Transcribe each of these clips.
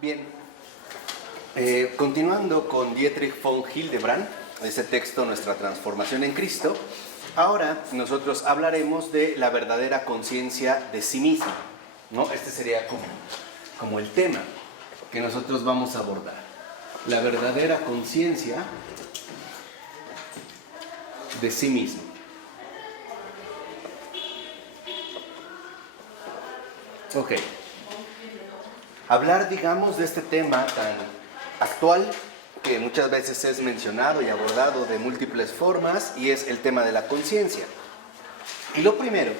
Bien, continuando con Dietrich von Hildebrand, ese texto Nuestra transformación en Cristo, ahora nosotros hablaremos de la verdadera conciencia de sí mismo, ¿no? Este sería como el tema que nosotros vamos a abordar. La verdadera conciencia de sí mismo. Ok. Hablar, digamos, de este tema tan actual, que muchas veces es mencionado y abordado de múltiples formas, y es el tema de la conciencia. Y lo primero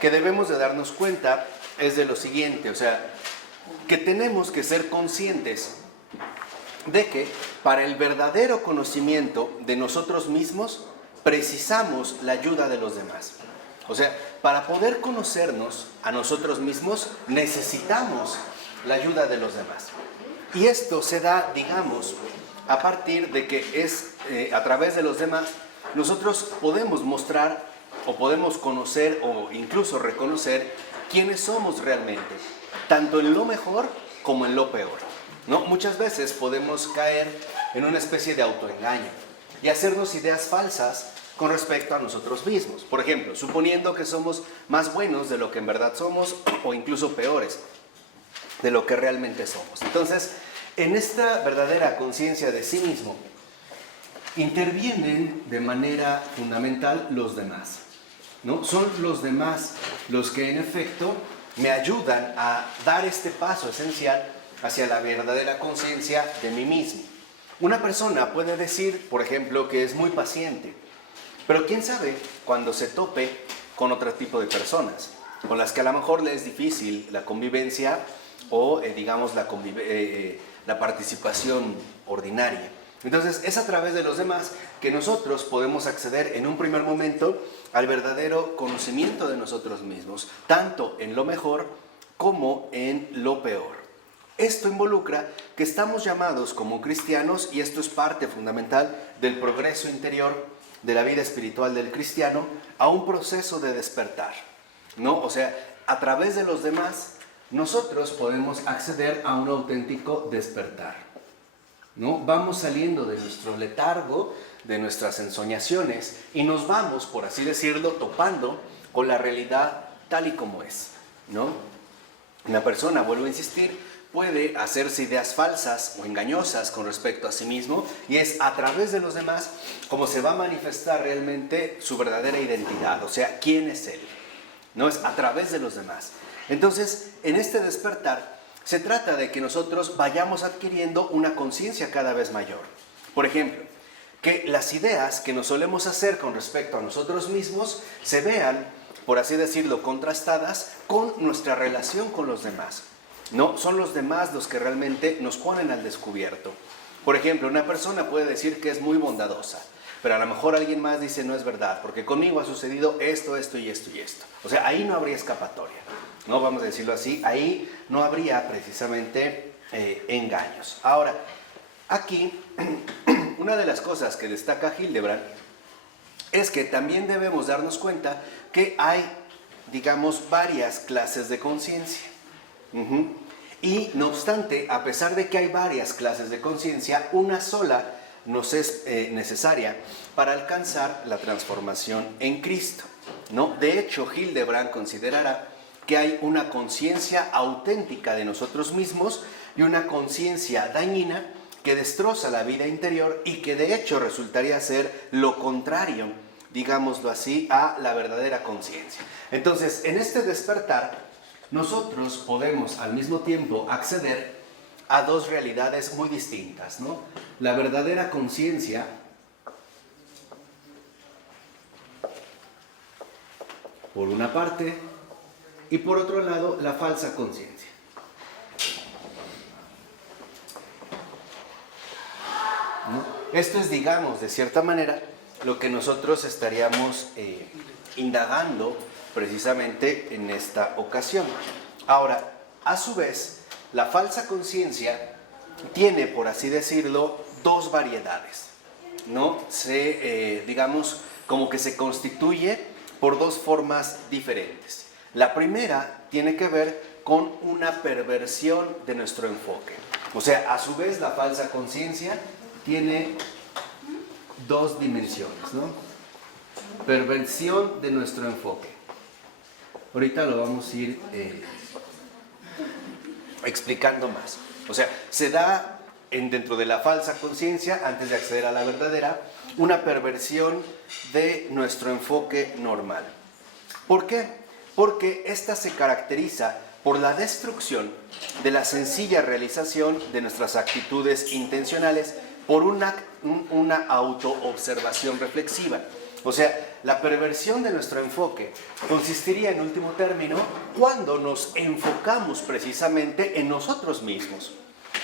que debemos de darnos cuenta es de lo siguiente, o sea, que tenemos que ser conscientes de que para el verdadero conocimiento de nosotros mismos precisamos la ayuda de los demás. O sea, para poder conocernos a nosotros mismos necesitamos la ayuda de los demás. Y esto se da, digamos, a partir de que es a través de los demás nosotros podemos mostrar o podemos conocer o incluso reconocer quiénes somos realmente, tanto en lo mejor como en lo peor, ¿no? Muchas veces podemos caer en una especie de autoengaño y hacernos ideas falsas con respecto a nosotros mismos. Por ejemplo, suponiendo que somos más buenos de lo que en verdad somos o incluso peores de lo que realmente somos. Entonces, en esta verdadera conciencia de sí mismo, intervienen de manera fundamental los demás, ¿no? Son los demás los que en efecto me ayudan a dar este paso esencial hacia la verdadera conciencia de mí mismo. Una persona puede decir, por ejemplo, que es muy paciente, pero quién sabe cuando se tope con otro tipo de personas, con las que a lo mejor le es difícil la convivencia o, digamos, la participación ordinaria. Entonces, es a través de los demás que nosotros podemos acceder en un primer momento al verdadero conocimiento de nosotros mismos, tanto en lo mejor como en lo peor. Esto involucra que estamos llamados como cristianos, y esto es parte fundamental del progreso interior de la vida espiritual del cristiano, a un proceso de despertar, ¿no? O sea, a través de los demás nosotros podemos acceder a un auténtico despertar, ¿no? Vamos saliendo de nuestro letargo, de nuestras ensoñaciones, y nos vamos, por así decirlo, topando con la realidad tal y como es, ¿no? Una persona, vuelvo a insistir, puede hacerse ideas falsas o engañosas con respecto a sí mismo, y es a través de los demás como se va a manifestar realmente su verdadera identidad, o sea, quién es él, ¿no? Es a través de los demás. Entonces, en este despertar, se trata de que nosotros vayamos adquiriendo una conciencia cada vez mayor. Por ejemplo, que las ideas que nos solemos hacer con respecto a nosotros mismos se vean, por así decirlo, contrastadas con nuestra relación con los demás. No, son los demás los que realmente nos ponen al descubierto. Por ejemplo, una persona puede decir que es muy bondadosa, pero a lo mejor alguien más dice no es verdad, porque conmigo ha sucedido esto, esto y esto y esto. O sea, ahí no habría escapatoria, ¿no? Vamos a decirlo así, ahí no habría precisamente engaños. Ahora, aquí, una de las cosas que destaca Hildebrand es que también debemos darnos cuenta que hay, digamos, varias clases de conciencia. Y no obstante, a pesar de que hay varias clases de conciencia, una sola nos es necesaria para alcanzar la transformación en Cristo, ¿no? De hecho, Hildebrand considerará que hay una conciencia auténtica de nosotros mismos y una conciencia dañina que destroza la vida interior y que de hecho resultaría ser lo contrario, digámoslo así, a la verdadera conciencia. Entonces, en este despertar, nosotros podemos al mismo tiempo acceder a dos realidades muy distintas, ¿no? La verdadera conciencia por una parte y por otro lado la falsa conciencia. ¿No? Esto es, digamos, de cierta manera lo que nosotros estaríamos indagando precisamente en esta ocasión. Ahora, a su vez, la falsa conciencia tiene, por así decirlo, dos variedades, ¿no? Digamos, como que se constituye por dos formas diferentes. La primera tiene que ver con una perversión de nuestro enfoque. O sea, a su vez la falsa conciencia tiene dos dimensiones, ¿no? Perversión de nuestro enfoque. Ahorita lo vamos a ir explicando más. O sea, se da dentro de la falsa conciencia, antes de acceder a la verdadera, una perversión de nuestro enfoque normal. ¿Por qué? Porque esta se caracteriza por la destrucción de la sencilla realización de nuestras actitudes intencionales por una autoobservación reflexiva. O sea, la perversión de nuestro enfoque consistiría, en último término, cuando nos enfocamos precisamente en nosotros mismos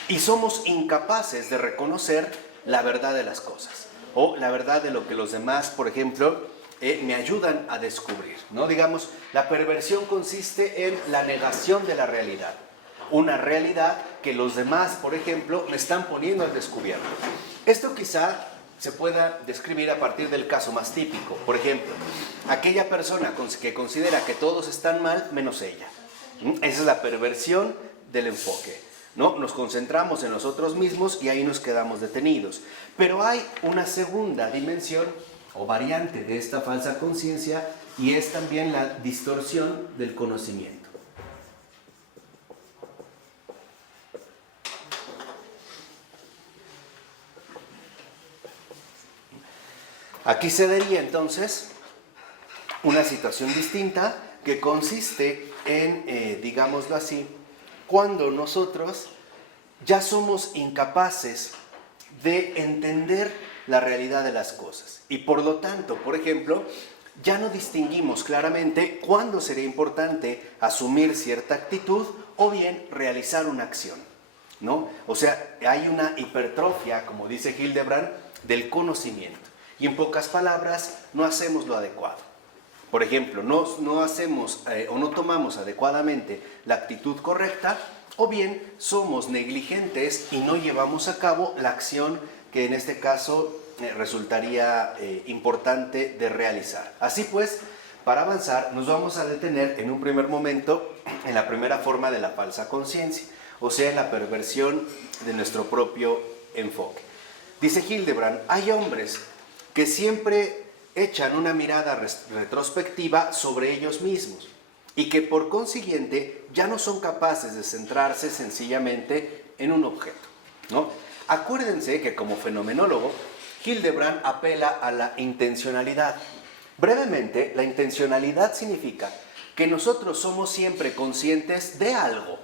y somos incapaces de reconocer la verdad de las cosas o la verdad de lo que los demás, por ejemplo, me ayudan a descubrir, ¿no? Digamos, la perversión consiste en la negación de la realidad. Una realidad que los demás, por ejemplo, me están poniendo al descubierto. Esto quizá se pueda describir a partir del caso más típico. Por ejemplo, aquella persona que considera que todos están mal menos ella. Esa es la perversión del enfoque, ¿no? Nos concentramos en nosotros mismos y ahí nos quedamos detenidos. Pero hay una segunda dimensión o variante de esta falsa conciencia y es también la distorsión del conocimiento. Aquí se daría entonces una situación distinta que consiste en, digámoslo así, cuando nosotros ya somos incapaces de entender la realidad de las cosas y por lo tanto, por ejemplo, ya no distinguimos claramente cuándo sería importante asumir cierta actitud o bien realizar una acción, ¿no? O sea, hay una hipertrofia, como dice Hildebrand, del conocimiento. Y en pocas palabras, no hacemos lo adecuado. Por ejemplo, no hacemos o no tomamos adecuadamente la actitud correcta, o bien somos negligentes y no llevamos a cabo la acción que en este caso resultaría importante de realizar. Así pues, para avanzar, nos vamos a detener en un primer momento en la primera forma de la falsa conciencia, o sea, en la perversión de nuestro propio enfoque. Dice Hildebrand, hay hombres que siempre echan una mirada retrospectiva sobre ellos mismos y que por consiguiente ya no son capaces de centrarse sencillamente en un objeto, ¿no? Acuérdense que como fenomenólogo, Hildebrand apela a la intencionalidad. Brevemente, la intencionalidad significa que nosotros somos siempre conscientes de algo.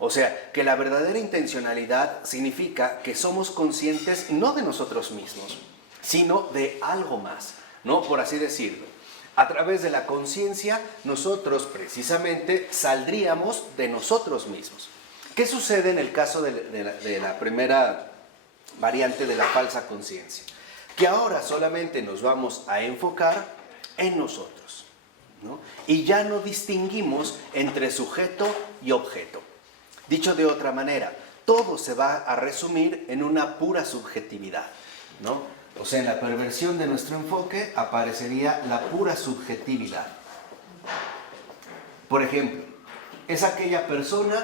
O sea, que la verdadera intencionalidad significa que somos conscientes no de nosotros mismos, sino de algo más, ¿no? Por así decirlo. A través de la conciencia, nosotros precisamente saldríamos de nosotros mismos. ¿Qué sucede en el caso de la primera variante de la falsa conciencia? Que ahora solamente nos vamos a enfocar en nosotros, ¿no? Y ya no distinguimos entre sujeto y objeto. Dicho de otra manera, todo se va a resumir en una pura subjetividad, ¿no? O sea, en la perversión de nuestro enfoque aparecería la pura subjetividad. Por ejemplo, es aquella persona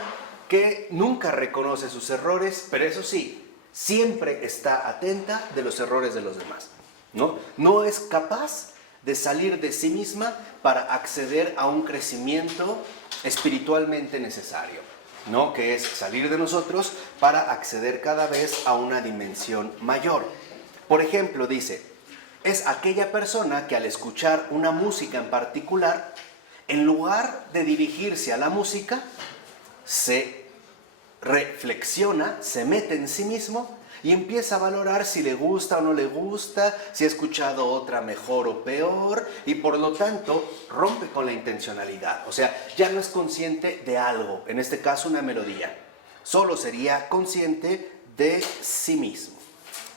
que nunca reconoce sus errores, pero eso sí, siempre está atenta de los errores de los demás, ¿no? No es capaz de salir de sí misma para acceder a un crecimiento espiritualmente necesario, ¿no? Que es salir de nosotros para acceder cada vez a una dimensión mayor. Por ejemplo, dice, es aquella persona que al escuchar una música en particular, en lugar de dirigirse a la música, se reflexiona, se mete en sí mismo y empieza a valorar si le gusta o no le gusta, si ha escuchado otra mejor o peor, y por lo tanto rompe con la intencionalidad. O sea, ya no es consciente de algo, en este caso una melodía, solo sería consciente de sí mismo.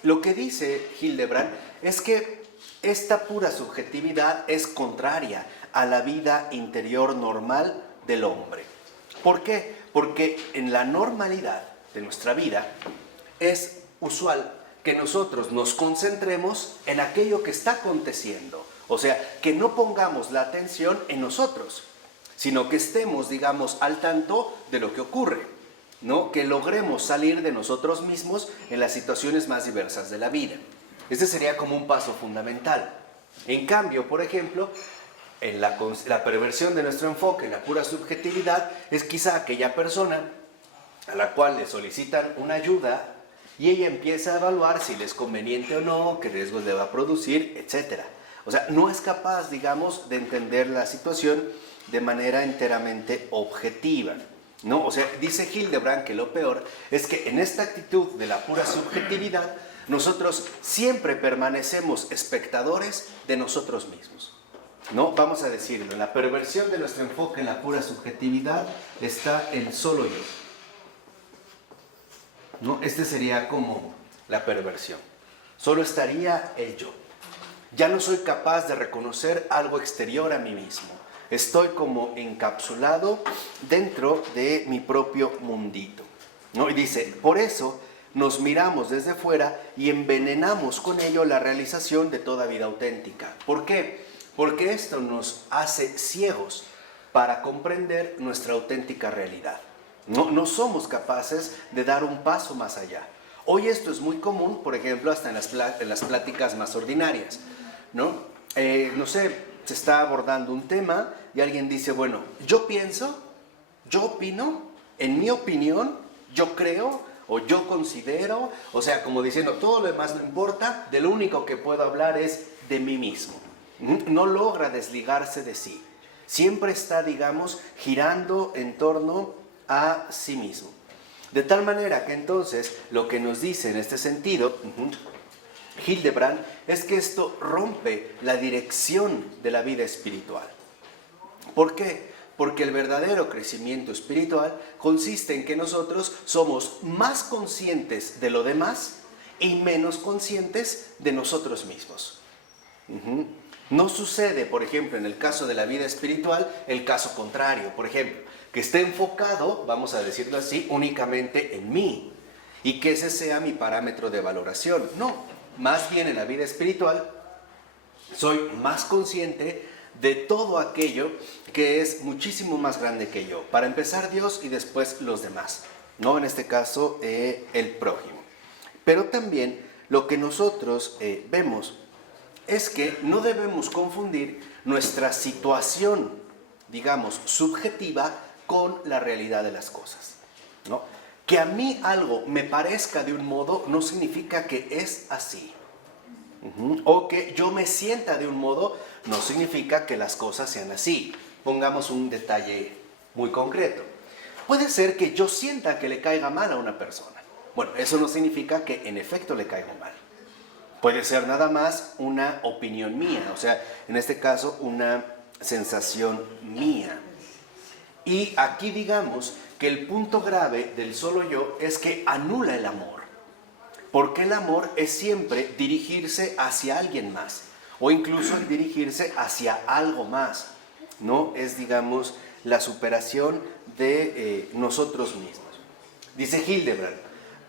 Lo que dice Hildebrand es que esta pura subjetividad es contraria a la vida interior normal del hombre. ¿Por qué? Porque en la normalidad de nuestra vida es usual que nosotros nos concentremos en aquello que está aconteciendo. O sea, que no pongamos la atención en nosotros, sino que estemos, digamos, al tanto de lo que ocurre, ¿no? Que logremos salir de nosotros mismos en las situaciones más diversas de la vida. Este sería como un paso fundamental. En cambio, por ejemplo, en la perversión de nuestro enfoque, en la pura subjetividad, es quizá aquella persona a la cual le solicitan una ayuda y ella empieza a evaluar si le es conveniente o no, qué riesgos le va a producir, etc. O sea, no es capaz, digamos, de entender la situación de manera enteramente objetiva, ¿no? O sea, dice Hildebrand que lo peor es que en esta actitud de la pura subjetividad, nosotros siempre permanecemos espectadores de nosotros mismos, ¿no? Vamos a decirlo, en la perversión de nuestro enfoque en la pura subjetividad está el solo yo, ¿no? Este sería como la perversión. Solo estaría el yo. Ya no soy capaz de reconocer algo exterior a mí mismo. Estoy como encapsulado dentro de mi propio mundito, ¿no? Y dice, por eso nos miramos desde fuera y envenenamos con ello la realización de toda vida auténtica. ¿Por qué? Porque esto nos hace ciegos para comprender nuestra auténtica realidad. No somos capaces de dar un paso más allá. Hoy esto es muy común, por ejemplo, hasta en las pláticas más ordinarias, ¿no? No sé, se está abordando un tema y alguien dice, bueno, yo pienso, yo opino, en mi opinión, yo creo o yo considero, o sea, como diciendo, todo lo demás no importa, de lo único que puedo hablar es de mí mismo. No logra desligarse de sí. Siempre está, digamos, girando en torno a sí mismo. De tal manera que entonces lo que nos dice en este sentido Hildebrand es que esto rompe la dirección de la vida espiritual. ¿Por qué? Porque el verdadero crecimiento espiritual consiste en que nosotros somos más conscientes de lo demás y menos conscientes de nosotros mismos. No sucede, por ejemplo, en el caso de la vida espiritual, el caso contrario, por ejemplo, que esté enfocado, vamos a decirlo así, únicamente en mí y que ese sea mi parámetro de valoración. No, más bien en la vida espiritual soy más consciente de todo aquello que es muchísimo más grande que yo. Para empezar Dios y después los demás, ¿no? En este caso el prójimo. Pero también lo que nosotros vemos es que no debemos confundir nuestra situación, digamos, subjetiva con la realidad de las cosas, ¿no? Que a mí algo me parezca de un modo no significa que es así. O que yo me sienta de un modo no significa que las cosas sean así. Pongamos un detalle muy concreto. Puede ser que yo sienta que le caiga mal a una persona. Bueno, eso no significa que en efecto le caiga mal. Puede ser nada más una opinión mía, o sea, en este caso una sensación mía. Y aquí digamos que el punto grave del solo yo es que anula el amor. Porque el amor es siempre dirigirse hacia alguien más, o incluso dirigirse hacia algo más. No es, digamos, la superación de nosotros mismos. Dice Hildebrand,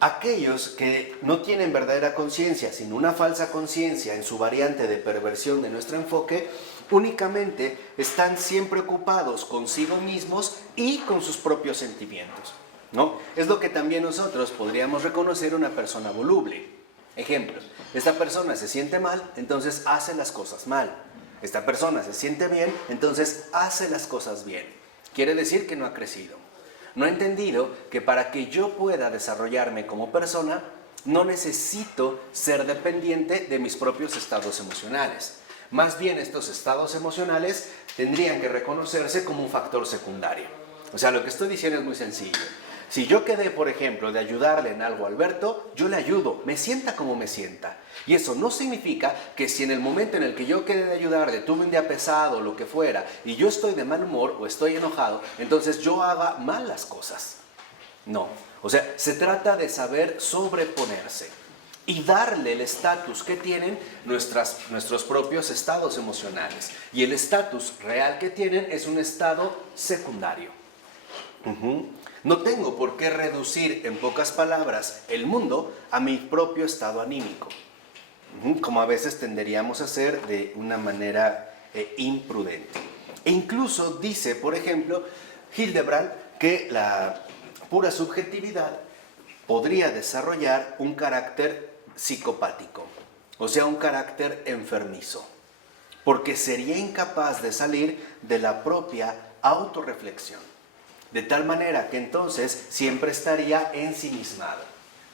aquellos que no tienen verdadera conciencia, sino una falsa conciencia en su variante de perversión de nuestro enfoque, únicamente están siempre ocupados consigo mismos y con sus propios sentimientos, ¿no? Es lo que también nosotros podríamos reconocer una persona voluble. Ejemplo, esta persona se siente mal, entonces hace las cosas mal. Esta persona se siente bien, entonces hace las cosas bien. Quiere decir que no ha crecido. No ha entendido que para que yo pueda desarrollarme como persona, no necesito ser dependiente de mis propios estados emocionales. Más bien estos estados emocionales tendrían que reconocerse como un factor secundario. O sea, lo que estoy diciendo es muy sencillo. Si yo quedé, por ejemplo, de ayudarle en algo a Alberto, yo le ayudo, me sienta como me sienta. Y eso no significa que si en el momento en el que yo quedé de ayudarle, tuve un día pesado o lo que fuera, y yo estoy de mal humor o estoy enojado, entonces yo haga mal las cosas. No. O sea, se trata de saber sobreponerse y darle el estatus que tienen nuestros propios estados emocionales. Y el estatus real que tienen es un estado secundario. No tengo por qué reducir, en pocas palabras, el mundo a mi propio estado anímico, como a veces tenderíamos a hacer de una manera imprudente. E incluso dice, por ejemplo, Hildebrand, que la pura subjetividad podría desarrollar un carácter psicopático, o sea, un carácter enfermizo, porque sería incapaz de salir de la propia autorreflexión, de tal manera que entonces siempre estaría ensimismado.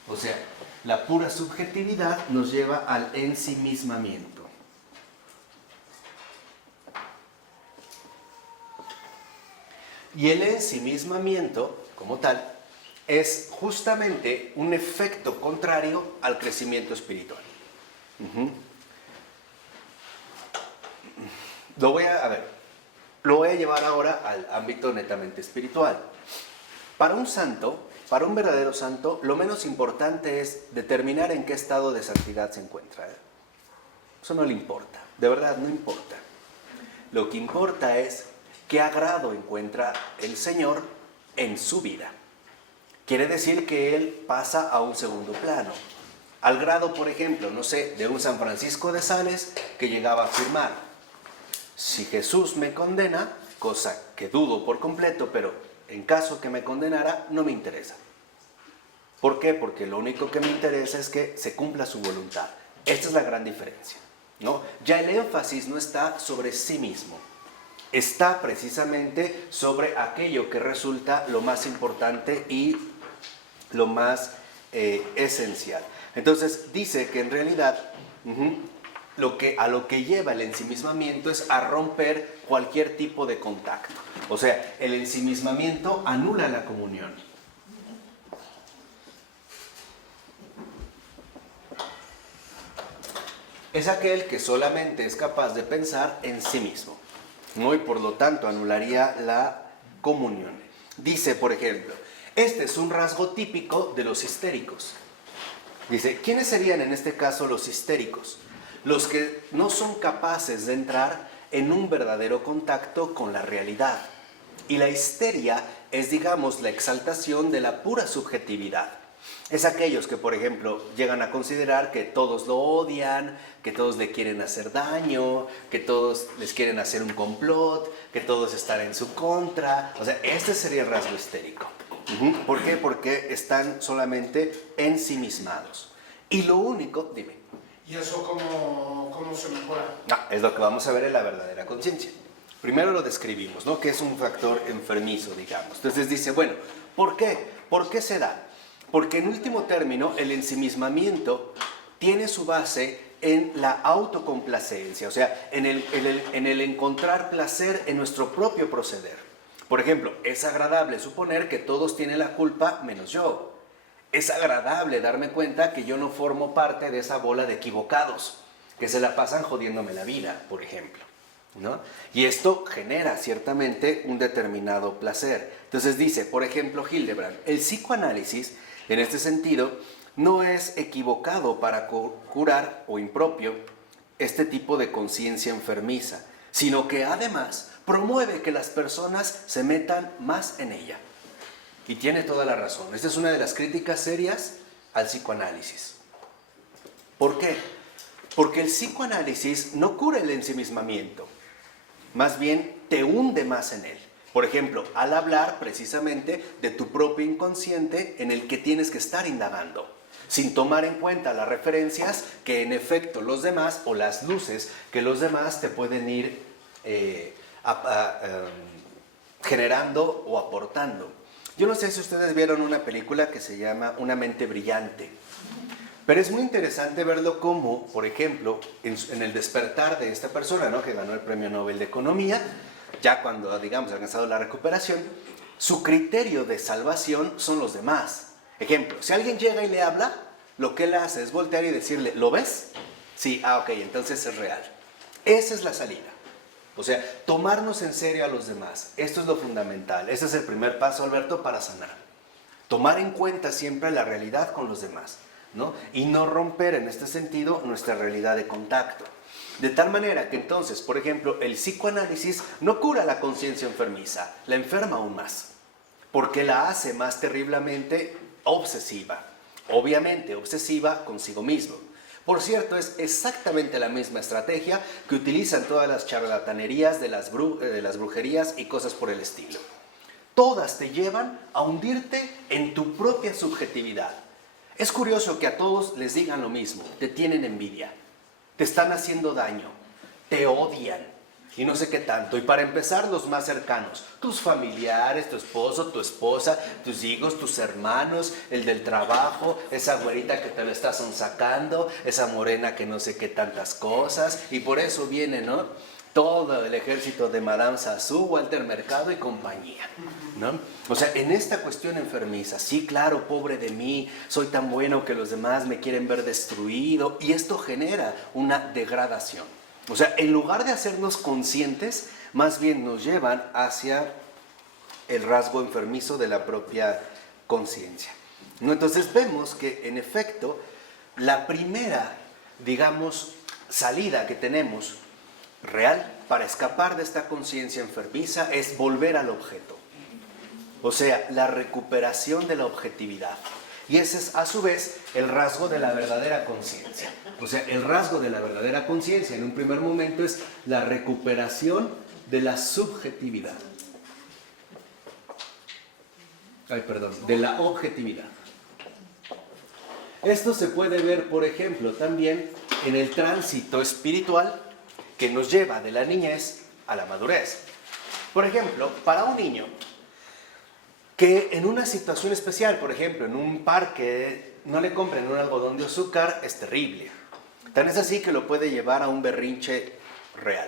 O sea, la pura subjetividad nos lleva al ensimismamiento. Y el ensimismamiento, como tal, es justamente un efecto contrario al crecimiento espiritual. Lo voy a llevar ahora al ámbito netamente espiritual. Para un santo, para un verdadero santo, lo menos importante es determinar en qué estado de santidad se encuentra. Eso no le importa, de verdad no importa. Lo que importa es qué agrado encuentra el Señor en su vida. Quiere decir que Él pasa a un segundo plano. Al grado, por ejemplo, no sé, de un San Francisco de Sales que llegaba a afirmar: si Jesús me condena, cosa que dudo por completo, pero en caso que me condenara, no me interesa. ¿Por qué? Porque lo único que me interesa es que se cumpla su voluntad. Esta es la gran diferencia, ¿no? Ya el énfasis no está sobre sí mismo, está precisamente sobre aquello que resulta lo más importante y lo más esencial. Entonces dice que en realidad a lo que lleva el ensimismamiento es a romper cualquier tipo de contacto. O sea, el ensimismamiento anula la comunión. Es aquel que solamente es capaz de pensar en sí mismo, ¿no? Y por lo tanto anularía la comunión. Dice, por ejemplo, este es un rasgo típico de los histéricos. Dice, ¿quiénes serían en este caso los histéricos? Los que no son capaces de entrar en un verdadero contacto con la realidad. Y la histeria es, digamos, la exaltación de la pura subjetividad. Es aquellos que, por ejemplo, llegan a considerar que todos lo odian, que todos le quieren hacer daño, que todos les quieren hacer un complot, que todos están en su contra. O sea, este sería el rasgo histérico. ¿Por qué? Porque están solamente ensimismados. Y lo único, dime. ¿Y eso cómo se mejora? Es lo que vamos a ver en la verdadera conciencia. Primero lo describimos, ¿no? Que es un factor enfermizo, digamos. Entonces dice, bueno, ¿por qué? ¿Por qué se da? Porque en último término el ensimismamiento tiene su base en la autocomplacencia, o sea, en el encontrar placer en nuestro propio proceder. Por ejemplo, es agradable suponer que todos tienen la culpa menos yo. Es agradable darme cuenta que yo no formo parte de esa bola de equivocados que se la pasan jodiéndome la vida, por ejemplo, ¿no? Y esto genera ciertamente un determinado placer. Entonces dice, por ejemplo, Hildebrand, el psicoanálisis, en este sentido, no es equivocado para curar o impropio este tipo de conciencia enfermiza, sino que además promueve que las personas se metan más en ella. Y tiene toda la razón. Esta es una de las críticas serias al psicoanálisis. ¿Por qué? Porque el psicoanálisis no cura el ensimismamiento, más bien te hunde más en él. Por ejemplo, al hablar precisamente de tu propio inconsciente en el que tienes que estar indagando, sin tomar en cuenta las referencias que en efecto los demás o las luces que los demás te pueden ir generando o aportando. Yo no sé si ustedes vieron una película que se llama Una mente brillante, pero es muy interesante verlo como, por ejemplo, en el despertar de esta persona, ¿no?, que ganó el Premio Nobel de Economía, ya cuando, digamos, ha alcanzado la recuperación, su criterio de salvación son los demás. Ejemplo, si alguien llega y le habla, lo que él hace es voltear y decirle, ¿lo ves? Sí, ok, entonces es real. Esa es la salida. O sea, tomarnos en serio a los demás. Esto es lo fundamental. Ese es el primer paso, Alberto, para sanar. Tomar en cuenta siempre la realidad con los demás, ¿no? Y no romper en este sentido nuestra realidad de contacto. De tal manera que entonces, por ejemplo, el psicoanálisis no cura la conciencia enfermiza, la enferma aún más, porque la hace más terriblemente obsesiva. Obviamente obsesiva consigo mismo. Por cierto, es exactamente la misma estrategia que utilizan todas las charlatanerías de las brujerías y cosas por el estilo. Todas te llevan a hundirte en tu propia subjetividad. Es curioso que a todos les digan lo mismo: te tienen envidia, te están haciendo daño, te odian y no sé qué tanto. Y para empezar, los más cercanos, tus familiares, tu esposo, tu esposa, tus hijos, tus hermanos, el del trabajo, esa güerita que te lo estás sacando, esa morena que no sé qué tantas cosas. Y por eso viene, ¿no?, todo el ejército de Madame Sassou, Walter Mercado y compañía, ¿no? O sea, en esta cuestión enfermiza, sí, claro, pobre de mí, soy tan bueno que los demás me quieren ver destruido, y esto genera una degradación. O sea, en lugar de hacernos conscientes, más bien nos llevan hacia el rasgo enfermizo de la propia conciencia, ¿no? Entonces vemos que, en efecto, la primera, digamos, salida que tenemos real para escapar de esta conciencia enfermiza es volver al objeto. O sea, la recuperación de la objetividad. Y ese es, a su vez, el rasgo de la verdadera conciencia. O sea, el rasgo de la verdadera conciencia en un primer momento es la recuperación de la subjetividad. De la objetividad. Esto se puede ver, por ejemplo, también en el tránsito espiritual que nos lleva de la niñez a la madurez. Por ejemplo, para un niño que en una situación especial, por ejemplo, en un parque, no le compren un algodón de azúcar, es terrible. Tan es así que lo puede llevar a un berrinche real.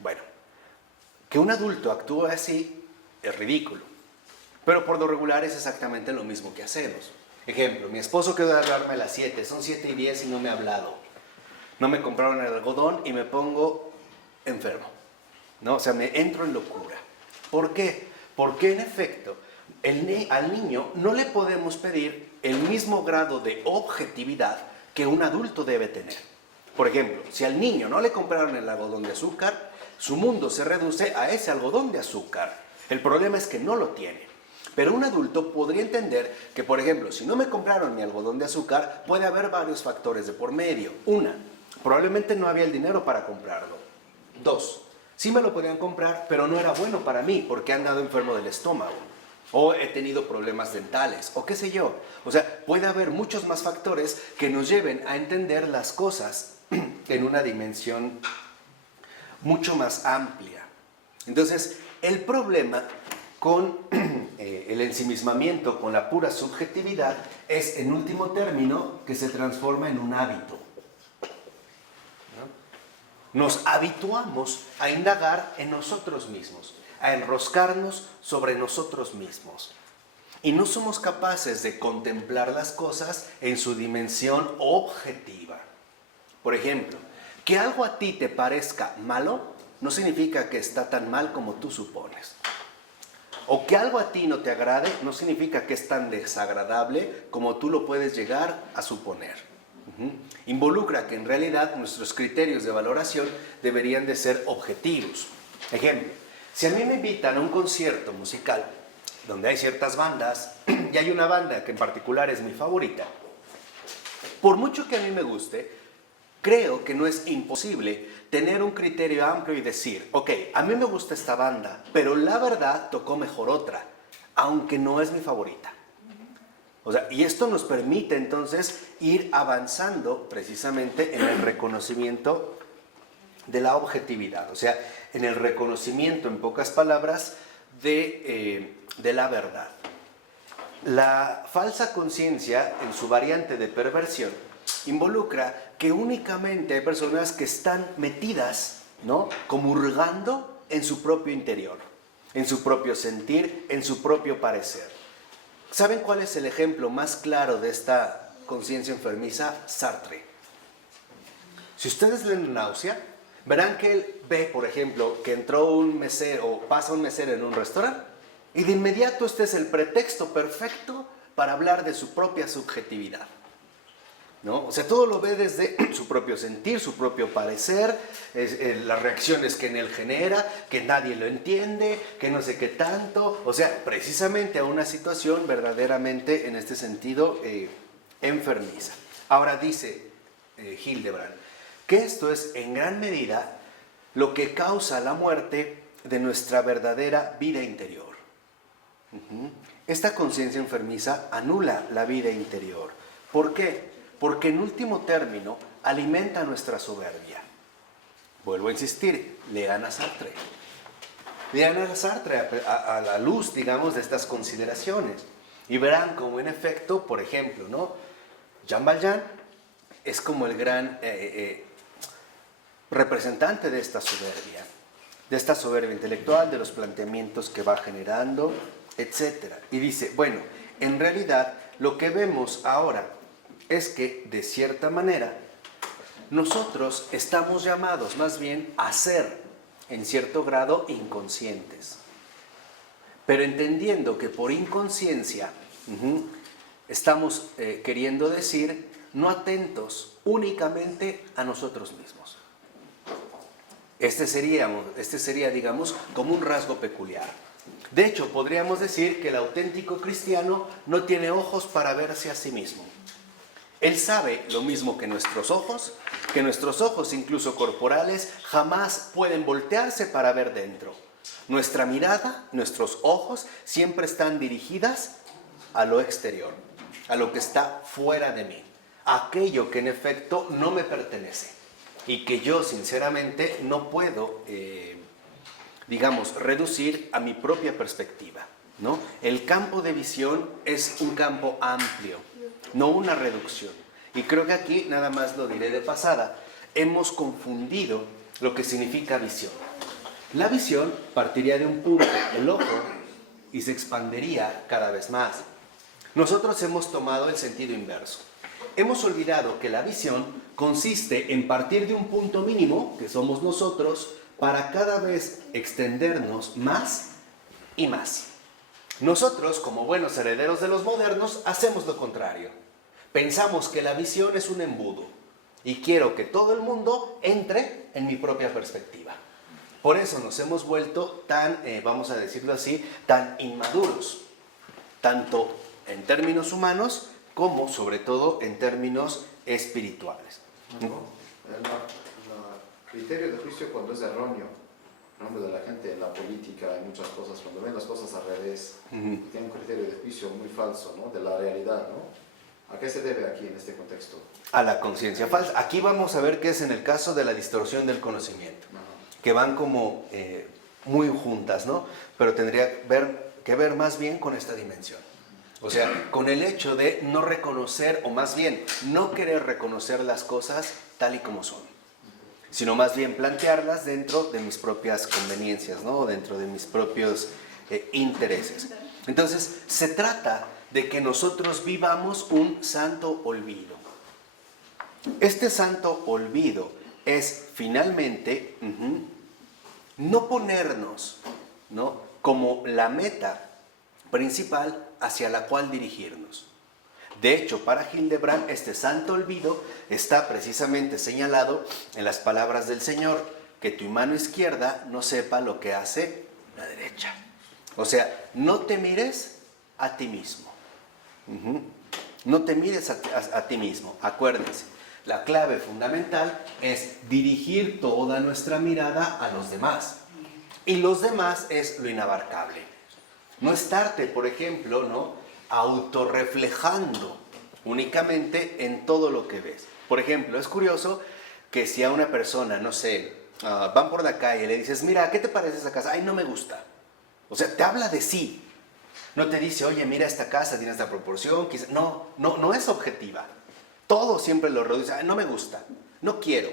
Bueno, que un adulto actúe así es ridículo, pero por lo regular es exactamente lo mismo que hacemos. Ejemplo, mi esposo quedó de hablarme a las 7, son 7:10 y no me ha hablado. No me compraron el algodón y me pongo enfermo, ¿no? O sea, me entro en locura. ¿Por qué? Porque en efecto, al niño no le podemos pedir el mismo grado de objetividad que un adulto debe tener. Por ejemplo, si al niño no le compraron el algodón de azúcar, su mundo se reduce a ese algodón de azúcar. El problema es que no lo tiene. Pero un adulto podría entender que, por ejemplo, si no me compraron mi algodón de azúcar, puede haber varios factores de por medio. Una, probablemente no había el dinero para comprarlo. Dos, sí me lo podían comprar, pero no era bueno para mí porque he andado enfermo del estómago. O he tenido problemas dentales, o qué sé yo. O sea, puede haber muchos más factores que nos lleven a entender las cosas en una dimensión mucho más amplia. Entonces, el problema con el ensimismamiento, con la pura subjetividad, es, en último término, que se transforma en un hábito. Nos habituamos a indagar en nosotros mismos, a enroscarnos sobre nosotros mismos. Y no somos capaces de contemplar las cosas en su dimensión objetiva. Por ejemplo, que algo a ti te parezca malo no significa que está tan mal como tú supones. O que algo a ti no te agrade no significa que es tan desagradable como tú lo puedes llegar a suponer. Involucra que en realidad nuestros criterios de valoración deberían de ser objetivos. Ejemplo, si a mí me invitan a un concierto musical donde hay ciertas bandas, y hay una banda que en particular es mi favorita, por mucho que a mí me guste, creo que no es imposible tener un criterio amplio y decir, ok, a mí me gusta esta banda, pero la verdad tocó mejor otra, aunque no es mi favorita. O sea, y esto nos permite entonces ir avanzando precisamente en el reconocimiento de la objetividad, o sea, en el reconocimiento, en pocas palabras, de la verdad. La falsa conciencia, en su variante de perversión, involucra que únicamente hay personas que están metidas, ¿no?, como hurgando en su propio interior, en su propio sentir, en su propio parecer. ¿Saben cuál es el ejemplo más claro de esta conciencia enfermiza? Sartre. Si ustedes leen Náusea, verán que él ve, por ejemplo, que entró un mesero o pasa un mesero en un restaurante y de inmediato este es el pretexto perfecto para hablar de su propia subjetividad, ¿no? O sea, todo lo ve desde su propio sentir, su propio parecer, las reacciones que en él genera, que nadie lo entiende, que no sé qué tanto. O sea, precisamente a una situación verdaderamente, en este sentido, enfermiza. Ahora dice Hildebrand, que esto es en gran medida lo que causa la muerte de nuestra verdadera vida interior. Esta conciencia enfermiza anula la vida interior. ¿Por qué? Porque en último término alimenta nuestra soberbia. Vuelvo a insistir, lean a Sartre. Lean a Sartre a la luz, digamos, de estas consideraciones y verán como en efecto, por ejemplo, ¿no? Jean Valjean es como el gran representante de esta soberbia intelectual, de los planteamientos que va generando, etc. Y dice, bueno, en realidad lo que vemos ahora es que, de cierta manera, nosotros estamos llamados más bien a ser, en cierto grado, inconscientes. Pero entendiendo que por inconsciencia estamos queriendo decir no atentos únicamente a nosotros mismos. Este sería, digamos, como un rasgo peculiar. De hecho, podríamos decir que el auténtico cristiano no tiene ojos para verse a sí mismo. Él sabe lo mismo que nuestros ojos incluso corporales, jamás pueden voltearse para ver dentro. Nuestra mirada, nuestros ojos, siempre están dirigidas a lo exterior, a lo que está fuera de mí, a aquello que en efecto no me pertenece y que yo sinceramente no puedo, digamos, reducir a mi propia perspectiva, ¿no? El campo de visión es un campo amplio, no una reducción. Y creo que aquí, nada más lo diré de pasada, hemos confundido lo que significa visión. La visión partiría de un punto, el ojo, y se expandiría cada vez más. Nosotros hemos tomado el sentido inverso. Hemos olvidado que la visión consiste en partir de un punto mínimo, que somos nosotros, para cada vez extendernos más y más. Nosotros, como buenos herederos de los modernos, hacemos lo contrario. Pensamos que la visión es un embudo y quiero que todo el mundo entre en mi propia perspectiva. Por eso nos hemos vuelto tan, vamos a decirlo así, tan inmaduros, tanto en términos humanos como sobre todo en términos espirituales. El criterio de juicio cuando es erróneo, ¿no? De la gente en la política, en muchas cosas, cuando ven las cosas al revés, tienen un criterio de juicio muy falso, ¿no? De la realidad, ¿no? ¿A qué se debe aquí en este contexto? A la conciencia falsa. Aquí vamos a ver qué es en el caso de la distorsión del conocimiento, que van como muy juntas, ¿no? Pero tendría que ver más bien con esta dimensión. O sea, con el hecho de no reconocer, o más bien, no querer reconocer las cosas tal y como son, sino más bien plantearlas dentro de mis propias conveniencias, ¿no? Dentro de mis propios intereses. Entonces, se trata de que nosotros vivamos un santo olvido. Este santo olvido es finalmente no ponernos, ¿no?, como la meta principal hacia la cual dirigirnos. De hecho, para Hildebrand, este santo olvido está precisamente señalado en las palabras del Señor, que tu mano izquierda no sepa lo que hace la derecha. O sea, no te mires a ti mismo. No te mires a ti mismo. Acuérdense, la clave fundamental es dirigir toda nuestra mirada a los demás. Y los demás es lo inabarcable. No estarte, por ejemplo, ¿no?, autorreflejando únicamente en todo lo que ves. Por ejemplo, es curioso que si a una persona, no sé, van por la calle y le dices, mira, ¿qué te parece esa casa? Ay, no me gusta. O sea, te habla de sí. No te dice, oye, mira esta casa, tiene esta proporción. No es objetiva. Todo siempre lo reduce. Ay, no me gusta, no quiero.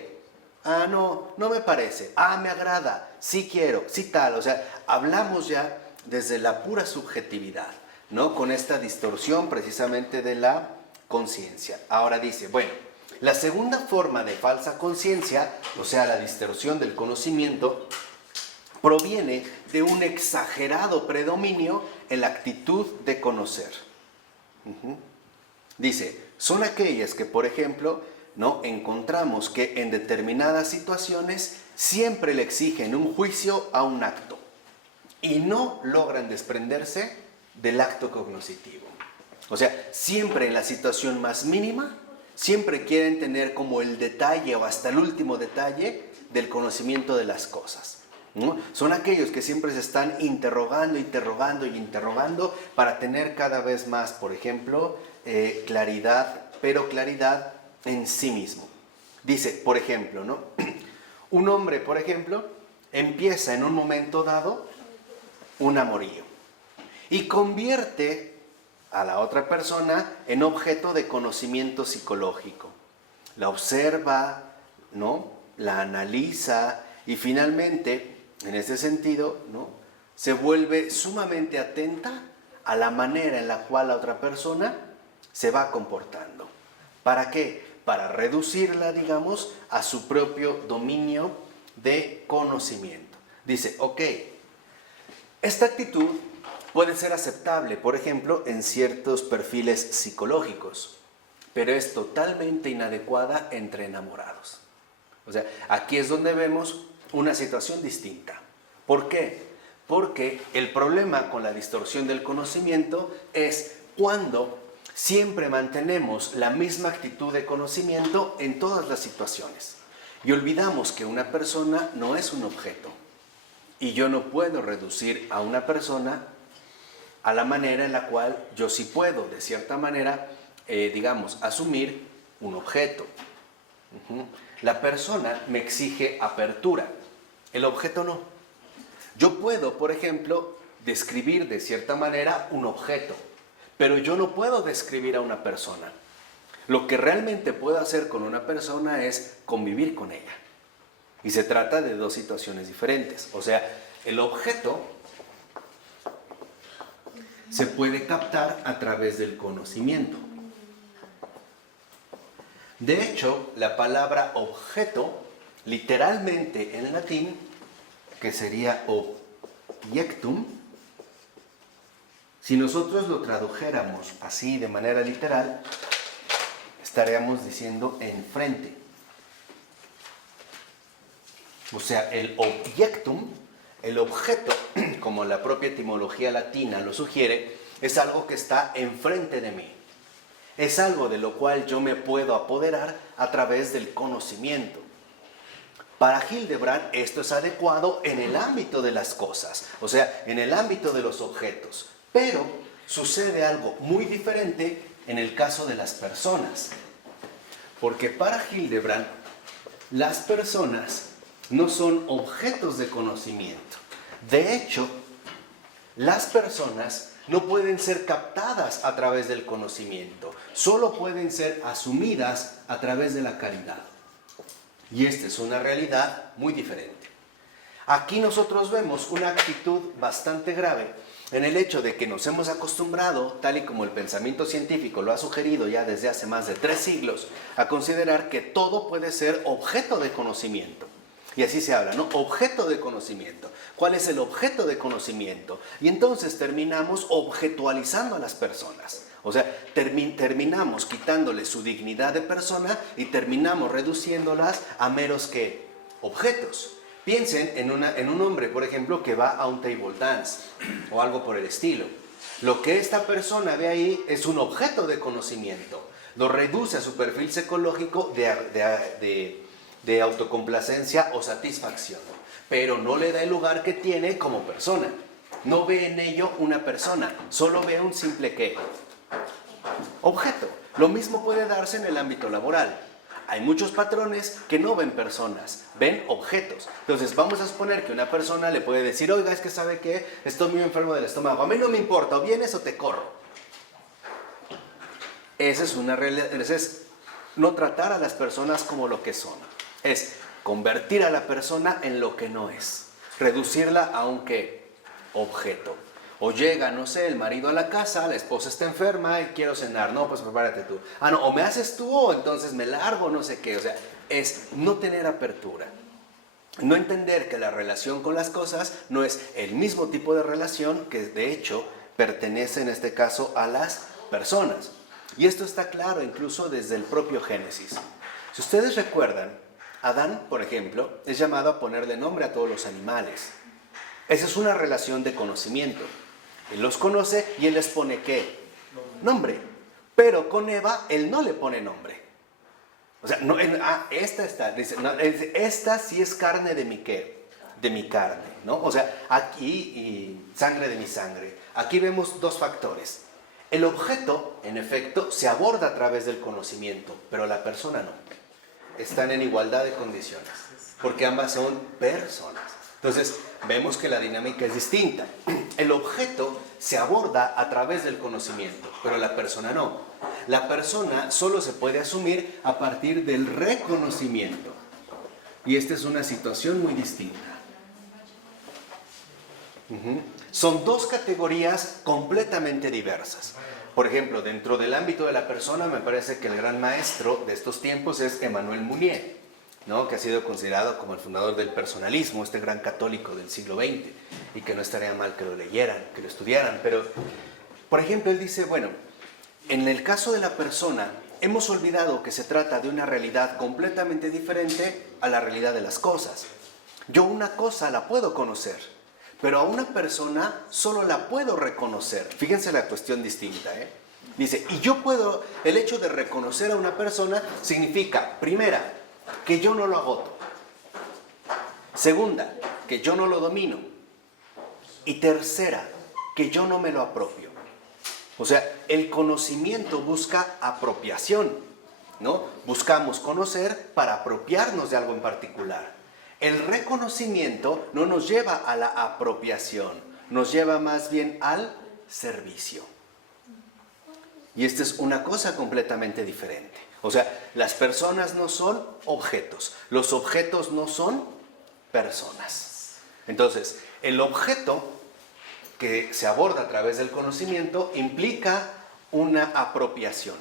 Ah, no me parece. Ah, me agrada, sí quiero, sí tal. O sea, hablamos ya desde la pura subjetividad, ¿no? Con esta distorsión precisamente de la conciencia. Ahora dice, bueno, la segunda forma de falsa conciencia, o sea, la distorsión del conocimiento, proviene de un exagerado predominio en la actitud de conocer. Dice, son aquellas que, por ejemplo, ¿no?, encontramos que en determinadas situaciones siempre le exigen un juicio a un acto y no logran desprenderse del acto cognoscitivo. O sea, siempre en la situación más mínima siempre quieren tener como el detalle o hasta el último detalle del conocimiento de las cosas, ¿no? Son aquellos que siempre se están interrogando para tener cada vez más, por ejemplo, claridad, pero claridad en sí mismo. Dice, por ejemplo, ¿no? Un hombre, por ejemplo, empieza en un momento dado un amorío y convierte a la otra persona en objeto de conocimiento psicológico. La observa, ¿no? La analiza y finalmente, en ese sentido, ¿no? Se vuelve sumamente atenta a la manera en la cual la otra persona se va comportando. ¿Para qué? Para reducirla, digamos, a su propio dominio de conocimiento. Dice, ok, esta actitud puede ser aceptable, por ejemplo, en ciertos perfiles psicológicos, pero es totalmente inadecuada entre enamorados. O sea, aquí es donde vemos una situación distinta. ¿Por qué? Porque el problema con la distorsión del conocimiento es cuando siempre mantenemos la misma actitud de conocimiento en todas las situaciones y olvidamos que una persona no es un objeto y yo no puedo reducir a una persona a la manera en la cual yo sí puedo, de cierta manera, digamos, asumir un objeto. La persona me exige apertura, el objeto no. Yo puedo, por ejemplo, describir de cierta manera un objeto, pero yo no puedo describir a una persona. Lo que realmente puedo hacer con una persona es convivir con ella. Y se trata de dos situaciones diferentes. O sea, el objeto se puede captar a través del conocimiento. De hecho, la palabra objeto, literalmente en latín, que sería objectum, si nosotros lo tradujéramos así de manera literal, estaríamos diciendo enfrente. O sea, el objectum, el objeto, como la propia etimología latina lo sugiere, es algo que está enfrente de mí. Es algo de lo cual yo me puedo apoderar a través del conocimiento. Para Hildebrand esto es adecuado en el ámbito de las cosas, o sea, en el ámbito de los objetos. Pero sucede algo muy diferente en el caso de las personas. Porque para Hildebrand, las personas no son objetos de conocimiento. De hecho, las personas no pueden ser captadas a través del conocimiento, solo pueden ser asumidas a través de la caridad. Y esta es una realidad muy diferente. Aquí nosotros vemos una actitud bastante grave en el hecho de que nos hemos acostumbrado, tal y como el pensamiento científico lo ha sugerido ya desde hace más de 3 siglos, a considerar que todo puede ser objeto de conocimiento. Y así se habla, ¿no? Objeto de conocimiento. ¿Cuál es el objeto de conocimiento? Y entonces terminamos objetualizando a las personas. O sea, terminamos quitándoles su dignidad de persona y terminamos reduciéndolas a meros que objetos. Piensen en un hombre, por ejemplo, que va a un table dance o algo por el estilo. Lo que esta persona ve ahí es un objeto de conocimiento. Lo reduce a su perfil psicológico de autocomplacencia o satisfacción, pero no le da el lugar que tiene como persona. No ve en ello una persona, solo ve un simple ¿qué? Objeto. Lo mismo puede darse en el ámbito laboral. Hay muchos patrones que no ven personas, ven objetos. Entonces vamos a suponer que una persona le puede decir, oiga, es que ¿sabe qué? Estoy muy enfermo del estómago, a mí no me importa, o vienes o te corro. Esa es una realidad, es no tratar a las personas como lo que son. Es convertir a la persona en lo que no es. Reducirla a un ¿qué? Objeto. O llega, no sé, el marido a la casa, la esposa está enferma y quiero cenar. No, pues prepárate tú. Ah, no, o me haces tú o entonces me largo, no sé qué. O sea, es no tener apertura. No entender que la relación con las cosas no es el mismo tipo de relación que de hecho pertenece en este caso a las personas. Y esto está claro incluso desde el propio Génesis. Si ustedes recuerdan, Adán, por ejemplo, es llamado a ponerle nombre a todos los animales. Esa es una relación de conocimiento. Él los conoce y él les pone ¿qué? Nombre. Pero con Eva, él no le pone nombre. O sea, no, esta está, dice, no, esta sí es carne de mi qué, de mi carne, ¿no? O sea, aquí y sangre de mi sangre. Aquí vemos dos factores. El objeto, en efecto, se aborda a través del conocimiento, pero la persona no. Están en igualdad de condiciones, porque ambas son personas. Entonces, vemos que la dinámica es distinta. El objeto se aborda a través del conocimiento, pero la persona no. La persona solo se puede asumir a partir del reconocimiento. Y esta es una situación muy distinta. Son dos categorías completamente diversas. Por ejemplo, dentro del ámbito de la persona, me parece que el gran maestro de estos tiempos es Emmanuel Mounier, ¿no? Que ha sido considerado como el fundador del personalismo, este gran católico del siglo XX, y que no estaría mal que lo leyeran, que lo estudiaran. Pero, por ejemplo, él dice, bueno, en el caso de la persona, hemos olvidado que se trata de una realidad completamente diferente a la realidad de las cosas. Yo una cosa la puedo conocer, pero a una persona solo la puedo reconocer. Fíjense la cuestión distinta, ¿eh? Dice, y yo puedo, el hecho de reconocer a una persona significa, primera, que yo no lo agoto. Segunda, que yo no lo domino. Y tercera, que yo no me lo apropio. O sea, el conocimiento busca apropiación, ¿no? Buscamos conocer para apropiarnos de algo en particular. El reconocimiento no nos lleva a la apropiación, nos lleva más bien al servicio. Y esta es una cosa completamente diferente. O sea, las personas no son objetos, los objetos no son personas. Entonces, el objeto que se aborda a través del conocimiento implica una apropiación.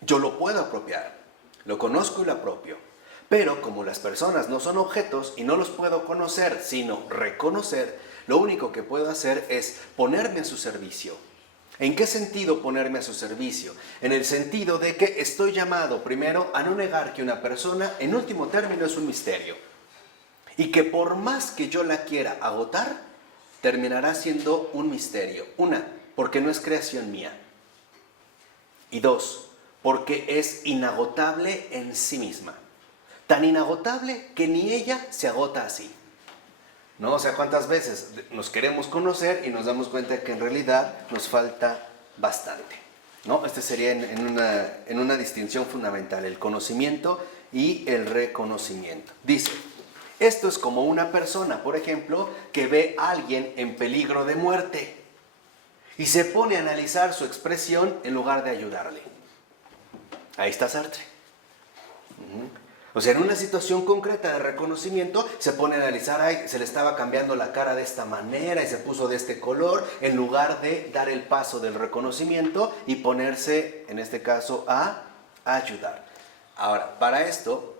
Yo lo puedo apropiar, lo conozco y lo apropio. Pero como las personas no son objetos y no los puedo conocer, sino reconocer, lo único que puedo hacer es ponerme a su servicio. ¿En qué sentido ponerme a su servicio? En el sentido de que estoy llamado primero a no negar que una persona, en último término, es un misterio. Y que por más que yo la quiera agotar, terminará siendo un misterio. Una, porque no es creación mía. Y dos, porque es inagotable en sí misma. Tan inagotable que ni ella se agota así. ¿No? O sea, ¿cuántas veces nos queremos conocer y nos damos cuenta que en realidad nos falta bastante? ¿No? Este sería en una distinción fundamental, el conocimiento y el reconocimiento. Dice, esto es como una persona, por ejemplo, que ve a alguien en peligro de muerte y se pone a analizar su expresión en lugar de ayudarle. Ahí está Sartre. O sea, en una situación concreta de reconocimiento se pone a analizar, ay, se le estaba cambiando la cara de esta manera y se puso de este color, en lugar de dar el paso del reconocimiento y ponerse, en este caso, a ayudar. Ahora, para esto,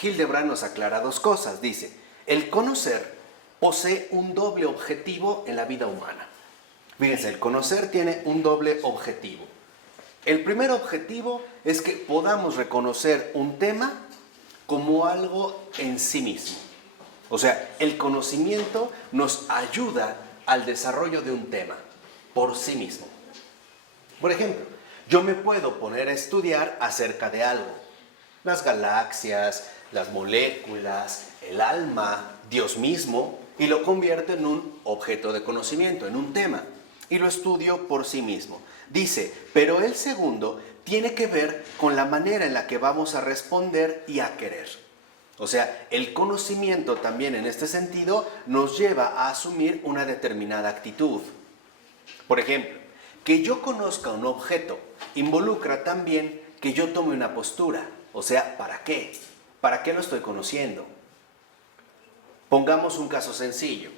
Hildebrand nos aclara dos cosas. Dice, el conocer posee un doble objetivo en la vida humana. Fíjense, el conocer tiene un doble objetivo. El primer objetivo es que podamos reconocer un tema como algo en sí mismo. O sea, el conocimiento nos ayuda al desarrollo de un tema por sí mismo. Por ejemplo, yo me puedo poner a estudiar acerca de algo. Las galaxias, las moléculas, el alma, Dios mismo, y lo convierto en un objeto de conocimiento, en un tema, y lo estudio por sí mismo. Dice, pero el segundo tiene que ver con la manera en la que vamos a responder y a querer. O sea, el conocimiento también en este sentido nos lleva a asumir una determinada actitud. Por ejemplo, que yo conozca un objeto involucra también que yo tome una postura. O sea, ¿para qué? ¿Para qué lo estoy conociendo? Pongamos un caso sencillo.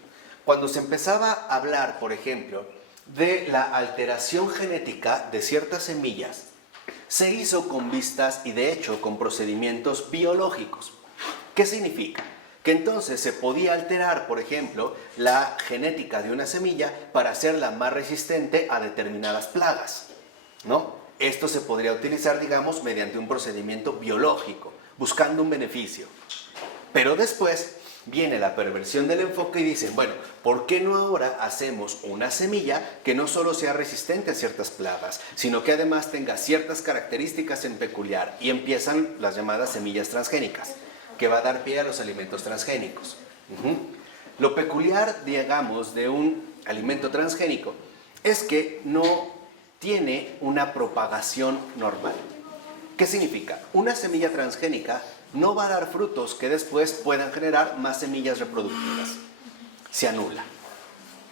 Cuando se empezaba a hablar, por ejemplo, de la alteración genética de ciertas semillas, se hizo con vistas y de hecho con procedimientos biológicos. ¿Qué significa? Que entonces se podía alterar, por ejemplo, la genética de una semilla para hacerla más resistente a determinadas plagas, ¿no? Esto se podría utilizar, digamos, mediante un procedimiento biológico, buscando un beneficio. Pero después viene la perversión del enfoque y dicen, bueno, ¿por qué no ahora hacemos una semilla que no solo sea resistente a ciertas plagas, sino que además tenga ciertas características en peculiar? Y empiezan las llamadas semillas transgénicas, que va a dar pie a los alimentos transgénicos. Lo peculiar, digamos, de un alimento transgénico es que no tiene una propagación normal. ¿Qué significa? Una semilla transgénica no va a dar frutos que después puedan generar más semillas reproductivas. Se anula.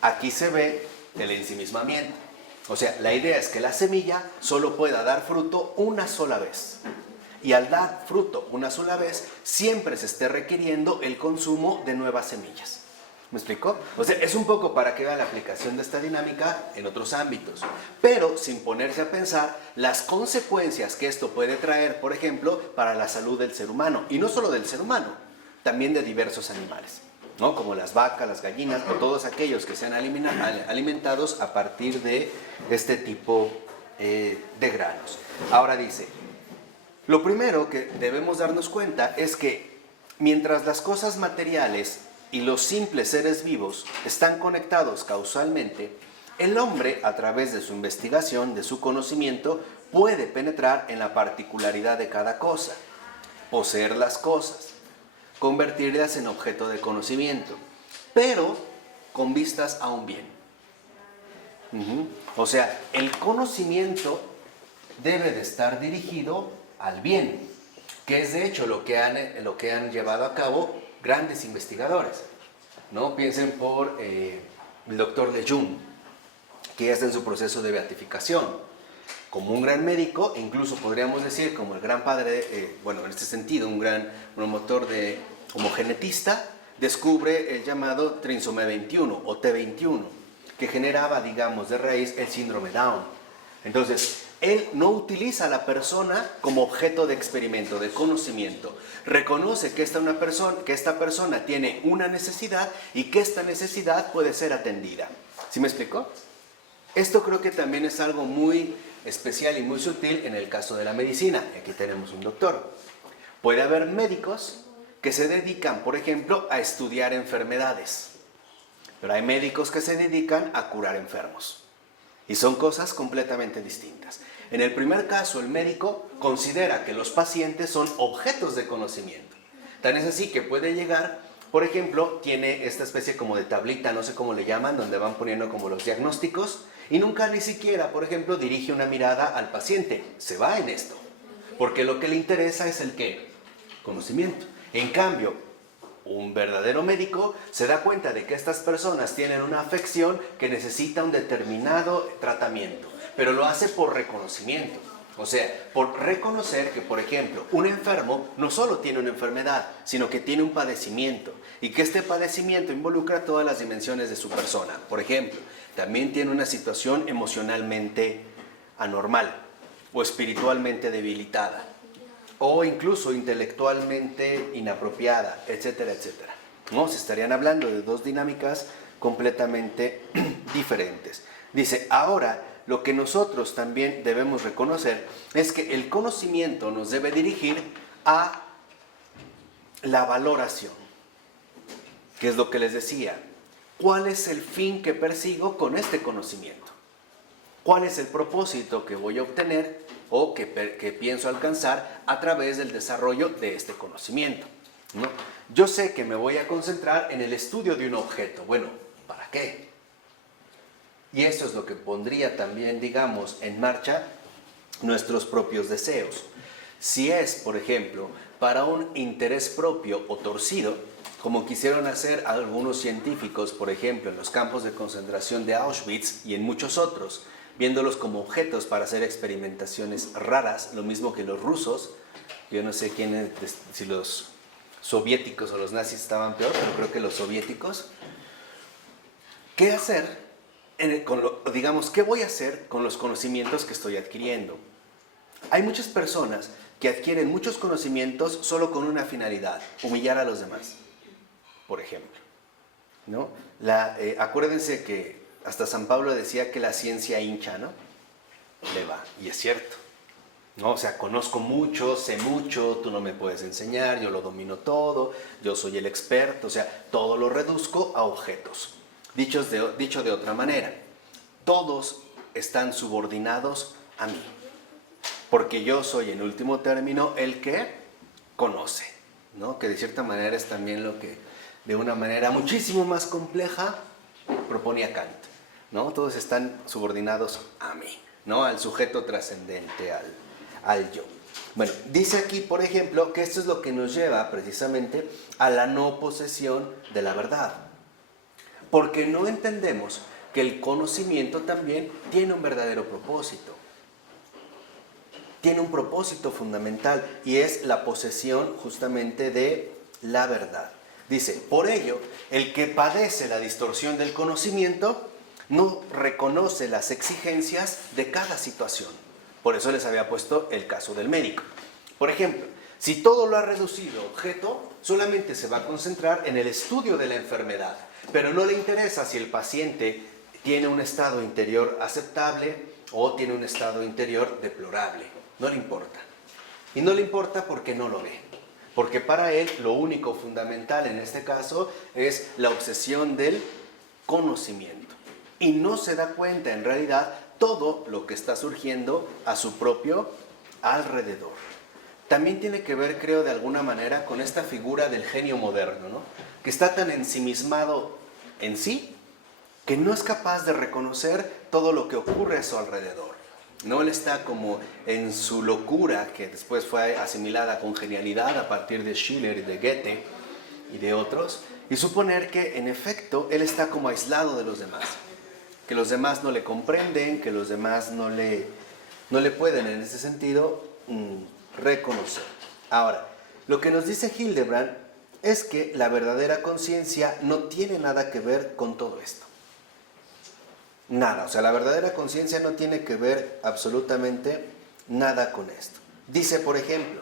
Aquí se ve el ensimismamiento. O sea, la idea es que la semilla solo pueda dar fruto una sola vez. Y al dar fruto una sola vez, siempre se esté requiriendo el consumo de nuevas semillas. ¿Me explico? O sea, es un poco para que vean la aplicación de esta dinámica en otros ámbitos, pero sin ponerse a pensar las consecuencias que esto puede traer, por ejemplo, para la salud del ser humano, y no solo del ser humano, también de diversos animales, ¿no? Como las vacas, las gallinas, o todos aquellos que sean alimentados a partir de este tipo de granos. Ahora dice, lo primero que debemos darnos cuenta es que mientras las cosas materiales y los simples seres vivos están conectados causalmente, el hombre, a través de su investigación, de su conocimiento, puede penetrar en la particularidad de cada cosa, poseer las cosas, convertirlas en objeto de conocimiento, pero con vistas a un bien. O sea, el conocimiento debe de estar dirigido al bien, que es de hecho lo que han llevado a cabo grandes investigadores, ¿no? Piensen por el doctor Lejeune, que ya está en su proceso de beatificación, como un gran médico, e incluso podríamos decir como el gran padre, bueno, en este sentido, un gran promotor como genetista, descubre el llamado trisomía 21 o T21, que generaba, digamos, de raíz el síndrome Down. Entonces, él no utiliza a la persona como objeto de experimento, de conocimiento. Reconoce que esta persona tiene una necesidad y que esta necesidad puede ser atendida. ¿Sí me explico? Esto creo que también es algo muy especial y muy sutil en el caso de la medicina. Aquí tenemos un doctor. Puede haber médicos que se dedican, por ejemplo, a estudiar enfermedades. Pero hay médicos que se dedican a curar enfermos. Y son cosas completamente distintas. En el primer caso, el médico considera que los pacientes son objetos de conocimiento. Tan es así que puede llegar, por ejemplo, tiene esta especie como de tablita, no sé cómo le llaman, donde van poniendo como los diagnósticos, y nunca ni siquiera, por ejemplo, dirige una mirada al paciente. Se va en esto, porque lo que le interesa es el ¿qué? Conocimiento. En cambio, un verdadero médico se da cuenta de que estas personas tienen una afección que necesita un determinado tratamiento, pero lo hace por reconocimiento. O sea, por reconocer que, por ejemplo, un enfermo no solo tiene una enfermedad, sino que tiene un padecimiento, y que este padecimiento involucra todas las dimensiones de su persona. Por ejemplo, también tiene una situación emocionalmente anormal o espiritualmente debilitada, o incluso intelectualmente inapropiada, etcétera, etcétera. ¿No? Se estarían hablando de dos dinámicas completamente diferentes. Dice, ahora, lo que nosotros también debemos reconocer es que el conocimiento nos debe dirigir a la valoración, que es lo que les decía. ¿Cuál es el fin que persigo con este conocimiento? ¿Cuál es el propósito que voy a obtener o que pienso alcanzar a través del desarrollo de este conocimiento? ¿No? Yo sé que me voy a concentrar en el estudio de un objeto. Bueno, ¿para qué? Y eso es lo que pondría también, digamos, en marcha nuestros propios deseos. Si es, por ejemplo, para un interés propio o torcido, como quisieron hacer algunos científicos, por ejemplo, en los campos de concentración de Auschwitz y en muchos otros, viéndolos como objetos para hacer experimentaciones raras, lo mismo que los rusos. Yo no sé si los soviéticos o los nazis estaban peor, pero creo que los soviéticos. ¿Qué hacer? Digamos, ¿qué voy a hacer con los conocimientos que estoy adquiriendo? Hay muchas personas que adquieren muchos conocimientos solo con una finalidad: humillar a los demás, por ejemplo, ¿no? Acuérdense que hasta San Pablo decía que la ciencia hincha, ¿no? Le va, y es cierto. ¿no? O sea, conozco mucho, sé mucho, tú no me puedes enseñar, yo lo domino todo, yo soy el experto, o sea, todo lo reduzco a objetos. Dicho de otra manera, todos están subordinados a mí, porque yo soy en último término el que conoce, ¿no? Que de cierta manera es también lo que de una manera muchísimo más compleja proponía Kant, ¿no? Todos están subordinados a mí, ¿no? Al sujeto trascendente, al yo. Bueno, dice aquí, por ejemplo, que esto es lo que nos lleva precisamente a la no posesión de la verdad, porque no entendemos que el conocimiento también tiene un verdadero propósito. Tiene un propósito fundamental y es la posesión justamente de la verdad. Dice, por ello, el que padece la distorsión del conocimiento no reconoce las exigencias de cada situación. Por eso les había puesto el caso del médico. Por ejemplo, si todo lo ha reducido a objeto, solamente se va a concentrar en el estudio de la enfermedad, pero no le interesa si el paciente tiene un estado interior aceptable o tiene un estado interior deplorable. No le importa. Y no le importa porque no lo ve. Porque para él lo único fundamental en este caso es la obsesión del conocimiento. Y no se da cuenta en realidad todo lo que está surgiendo a su propio alrededor. También tiene que ver, creo, de alguna manera con esta figura del genio moderno, ¿no? Que está tan ensimismado en sí que no es capaz de reconocer todo lo que ocurre a su alrededor. No, él está como en su locura, que después fue asimilada con genialidad a partir de Schiller y de Goethe y de otros, y suponer que en efecto él está como aislado de los demás, que los demás no le comprenden, que los demás no le pueden en ese sentido reconocer. Ahora, lo que nos dice Hildebrand es que la verdadera conciencia no tiene nada que ver con todo esto. Nada, o sea, la verdadera conciencia no tiene que ver absolutamente nada con esto. Dice, por ejemplo,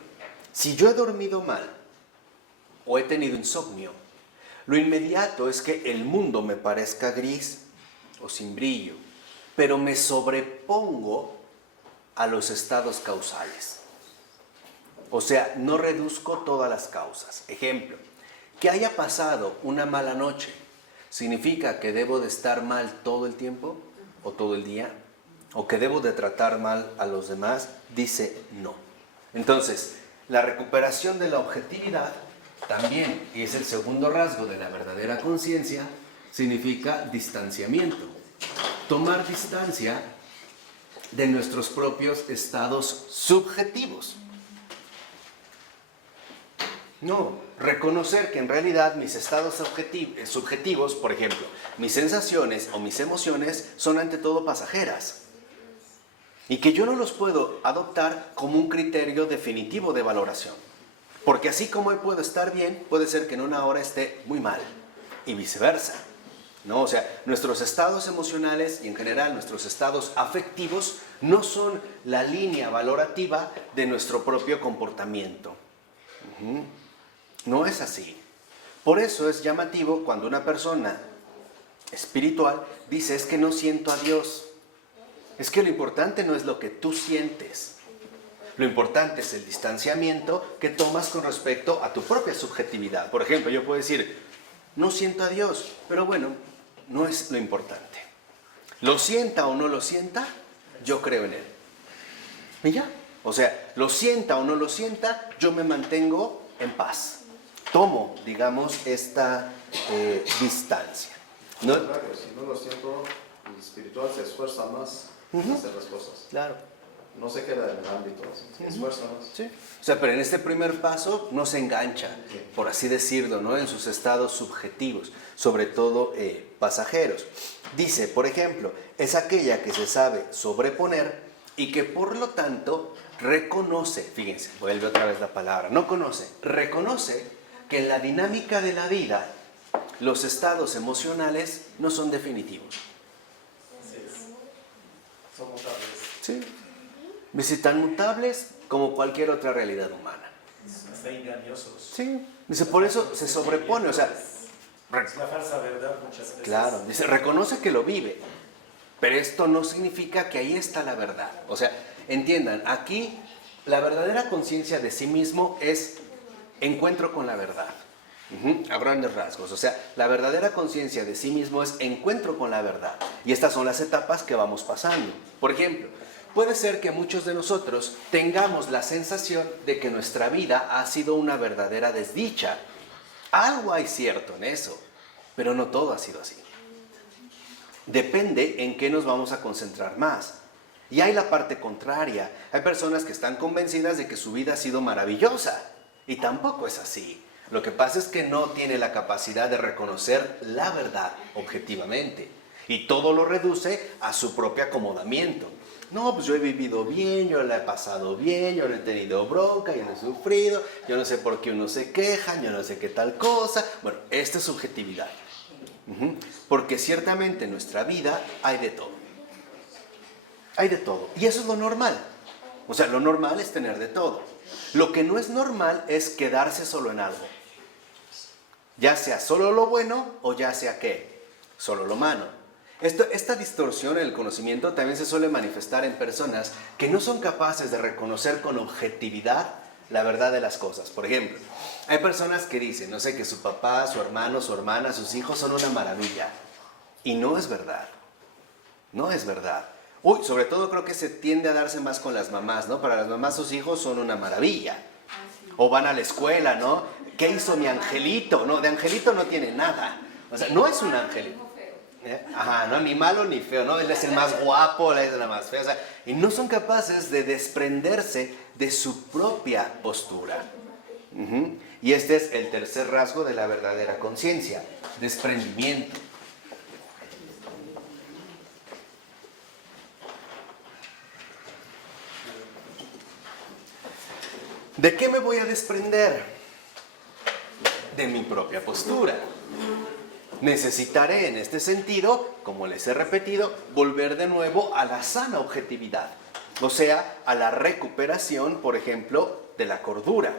si yo he dormido mal o he tenido insomnio, lo inmediato es que el mundo me parezca gris o sin brillo, pero me sobrepongo a los estados causales. O sea, no reduzco todas las causas. Ejemplo, que haya pasado una mala noche, ¿significa que debo de estar mal todo el tiempo o todo el día? ¿O que debo de tratar mal a los demás? Dice no. Entonces, la recuperación de la objetividad también, y es el segundo rasgo de la verdadera conciencia, significa distanciamiento. Tomar distancia de nuestros propios estados subjetivos. No, reconocer que en realidad mis estados subjetivos, por ejemplo, mis sensaciones o mis emociones son ante todo pasajeras y que yo no los puedo adoptar como un criterio definitivo de valoración, porque así como hoy puedo estar bien, puede ser que en una hora esté muy mal y viceversa, ¿no? O sea, nuestros estados emocionales y en general nuestros estados afectivos no son la línea valorativa de nuestro propio comportamiento. No es así. Por eso es llamativo cuando una persona espiritual dice, es que no siento a Dios. Es que lo importante no es lo que tú sientes. Lo importante es el distanciamiento que tomas con respecto a tu propia subjetividad. Por ejemplo, yo puedo decir, no siento a Dios, pero bueno, no es lo importante. Lo sienta o no lo sienta, yo creo en Él. Y ya. O sea, lo sienta o no lo sienta, yo me mantengo en paz. Tomo, digamos, esta distancia. ¿No? Claro, si no lo siento, el espiritual se esfuerza más en hacer las cosas. Claro. No se queda en el ámbito, se esfuerza más. Sí. O sea, pero en este primer paso no se engancha, por así decirlo, ¿no? En sus estados subjetivos, sobre todo pasajeros. Dice, por ejemplo, es aquella que se sabe sobreponer y que por lo tanto reconoce, fíjense, vuelve otra vez la palabra, no conoce, reconoce que en la dinámica de la vida los estados emocionales no son definitivos. Son mutables. Sí. Dice, tan mutables como cualquier otra realidad humana. Hasta engañosos. Sí. Dice, por eso se sobrepone, o sea... Es la falsa verdad muchas veces. Claro, dice, reconoce que lo vive, pero esto no significa que ahí está la verdad. O sea, entiendan, aquí la verdadera conciencia de sí mismo es encuentro con la verdad. A grandes rasgos, o sea, la verdadera conciencia de sí mismo es encuentro con la verdad. Y estas son las etapas que vamos pasando. Por ejemplo, puede ser que muchos de nosotros tengamos la sensación de que nuestra vida ha sido una verdadera desdicha. Algo hay cierto en eso, pero no todo ha sido así. Depende en qué nos vamos a concentrar más. Y hay la parte contraria. Hay personas que están convencidas de que su vida ha sido maravillosa. Y tampoco es así. Lo que pasa es que no tiene la capacidad de reconocer la verdad objetivamente. Y todo lo reduce a su propio acomodamiento. No, pues yo he vivido bien, yo la he pasado bien, yo no he tenido bronca, yo no he sufrido, yo no sé por qué uno se queja, yo no sé qué tal cosa. Bueno, esta es subjetividad. Porque ciertamente en nuestra vida hay de todo. Hay de todo. Y eso es lo normal. O sea, lo normal es tener de todo. Lo que no es normal es quedarse solo en algo. Ya sea solo lo bueno o ya sea ¿qué? Solo lo malo. Esta distorsión en el conocimiento también se suele manifestar en personas que no son capaces de reconocer con objetividad la verdad de las cosas. Por ejemplo, hay personas que dicen, no sé, que su papá, su hermano, su hermana, sus hijos son una maravilla. Y no es verdad. No es verdad. Uy, sobre todo creo que se tiende a darse más con las mamás, ¿no? Para las mamás sus hijos son una maravilla. O van a la escuela, ¿no? ¿Qué hizo mi angelito? No, de angelito no tiene nada. O sea, no es un angelito. Ajá, no, ni malo ni feo, ¿no? Él es el más guapo, él es la más fea. O sea, y no son capaces de desprenderse de su propia postura. Y este es el tercer rasgo de la verdadera conciencia, desprendimiento. ¿De qué me voy a desprender? De mi propia postura. Necesitaré en este sentido, como les he repetido, volver de nuevo a la sana objetividad. O sea, a la recuperación, por ejemplo, de la cordura.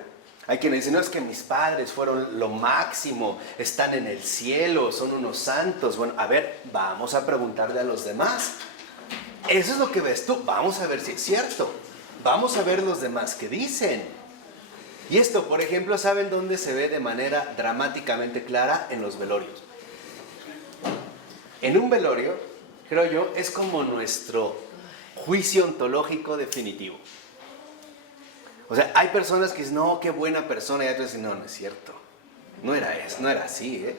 Hay quienes dicen, no, es que mis padres fueron lo máximo, están en el cielo, son unos santos. Bueno, a ver, vamos a preguntarle a los demás. Eso es lo que ves tú, vamos a ver si es cierto. Vamos a ver los demás qué dicen. Y esto, por ejemplo, ¿saben dónde se ve de manera dramáticamente clara? En los velorios. En un velorio, creo yo, es como nuestro juicio ontológico definitivo. O sea, hay personas que dicen, no, qué buena persona, y otros dicen, no, no es cierto. No era eso, no era así, ¿eh?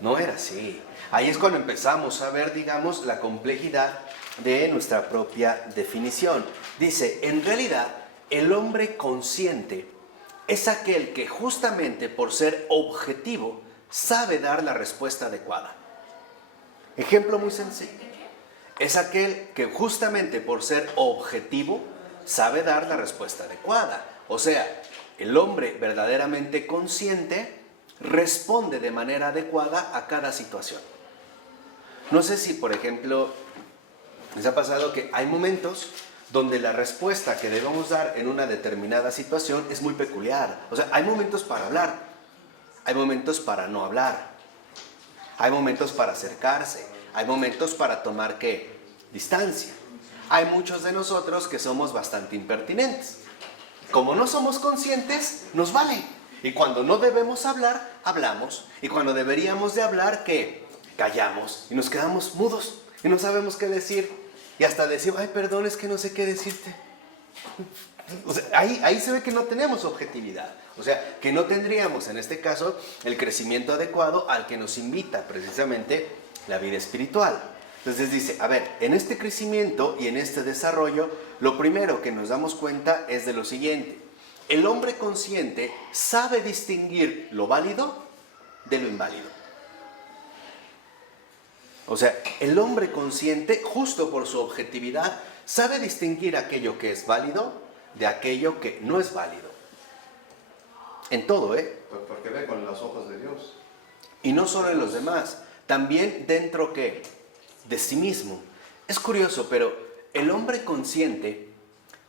No era así. Ahí es cuando empezamos a ver, digamos, la complejidad de nuestra propia definición. Dice, en realidad, el hombre consciente es aquel que justamente por ser objetivo sabe dar la respuesta adecuada. Ejemplo muy sencillo. Es aquel que justamente por ser objetivo sabe dar la respuesta adecuada. O sea, el hombre verdaderamente consciente responde de manera adecuada a cada situación. No sé si, por ejemplo, les ha pasado que hay momentos donde la respuesta que debemos dar en una determinada situación es muy peculiar. O sea, hay momentos para hablar, hay momentos para no hablar, hay momentos para acercarse, hay momentos para tomar, ¿qué? Distancia. Hay muchos de nosotros que somos bastante impertinentes. Como no somos conscientes, nos vale. Y cuando no debemos hablar, hablamos. Y cuando deberíamos de hablar, ¿qué? Callamos y nos quedamos mudos y no sabemos qué decir. Y hasta decimos, ay, perdón, es que no sé qué decirte. O sea, ahí se ve que no tenemos objetividad. O sea, que no tendríamos, en este caso, el crecimiento adecuado al que nos invita precisamente la vida espiritual. Entonces dice, a ver, en este crecimiento y en este desarrollo, lo primero que nos damos cuenta es de lo siguiente. El hombre consciente sabe distinguir lo válido de lo inválido. O sea, el hombre consciente, justo por su objetividad, sabe distinguir aquello que es válido de aquello que no es válido. En todo, ¿eh? Porque ve con los ojos de Dios. Y no solo en los demás, también dentro, ¿qué? De sí mismo. Es curioso, pero el hombre consciente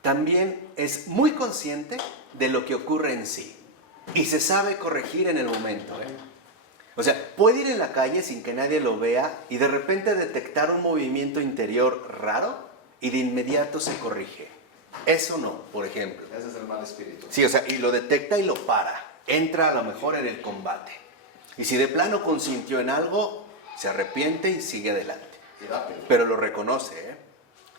también es muy consciente de lo que ocurre en sí. Y se sabe corregir en el momento, ¿eh? O sea, puede ir en la calle sin que nadie lo vea y de repente detectar un movimiento interior raro y de inmediato se corrige. Eso no, por ejemplo. Ese es el mal espíritu. Sí, o sea, y lo detecta y lo para. Entra a lo mejor en el combate. Y si de plano consintió en algo, se arrepiente y sigue adelante. Y rápido. Pero lo reconoce, ¿eh?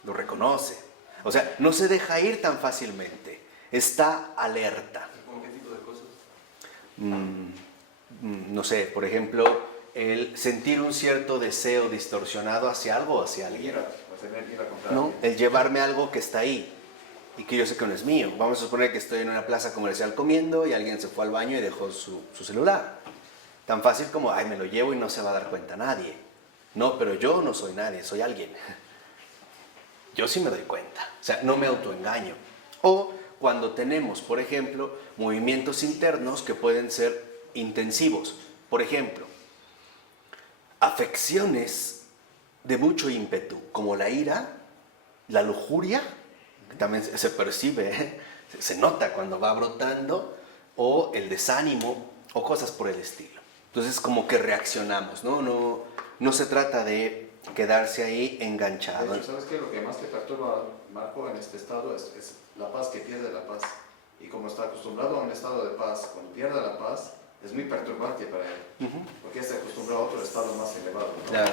Lo reconoce. O sea, no se deja ir tan fácilmente. Está alerta. ¿Cómo qué tipo de cosas? No sé, por ejemplo, el sentir un cierto deseo distorsionado hacia algo o hacia alguien. Ira, va a tener ira contra ¿No? alguien. El llevarme algo que está ahí y que yo sé que no es mío. Vamos a suponer que estoy en una plaza comercial comiendo y alguien se fue al baño y dejó su celular. Tan fácil como, ay, me lo llevo y no se va a dar cuenta nadie. No, pero yo no soy nadie, soy alguien. Yo sí me doy cuenta. O sea, no me autoengaño. O cuando tenemos, por ejemplo, movimientos internos que pueden ser intensivos. Por ejemplo, afecciones de mucho ímpetu, como la ira, la lujuria, que también se percibe, ¿eh? Se nota cuando va brotando, o el desánimo, o cosas por el estilo. Entonces, como que reaccionamos, ¿no? No se trata de quedarse ahí enganchado. De hecho, ¿sabes qué? Lo que más te perturba, Marco, en este estado es la paz, que pierde la paz. Y como está acostumbrado a un estado de paz, cuando pierde la paz, es muy perturbante para él. Porque está acostumbrado a otro estado más elevado, ¿no? Claro.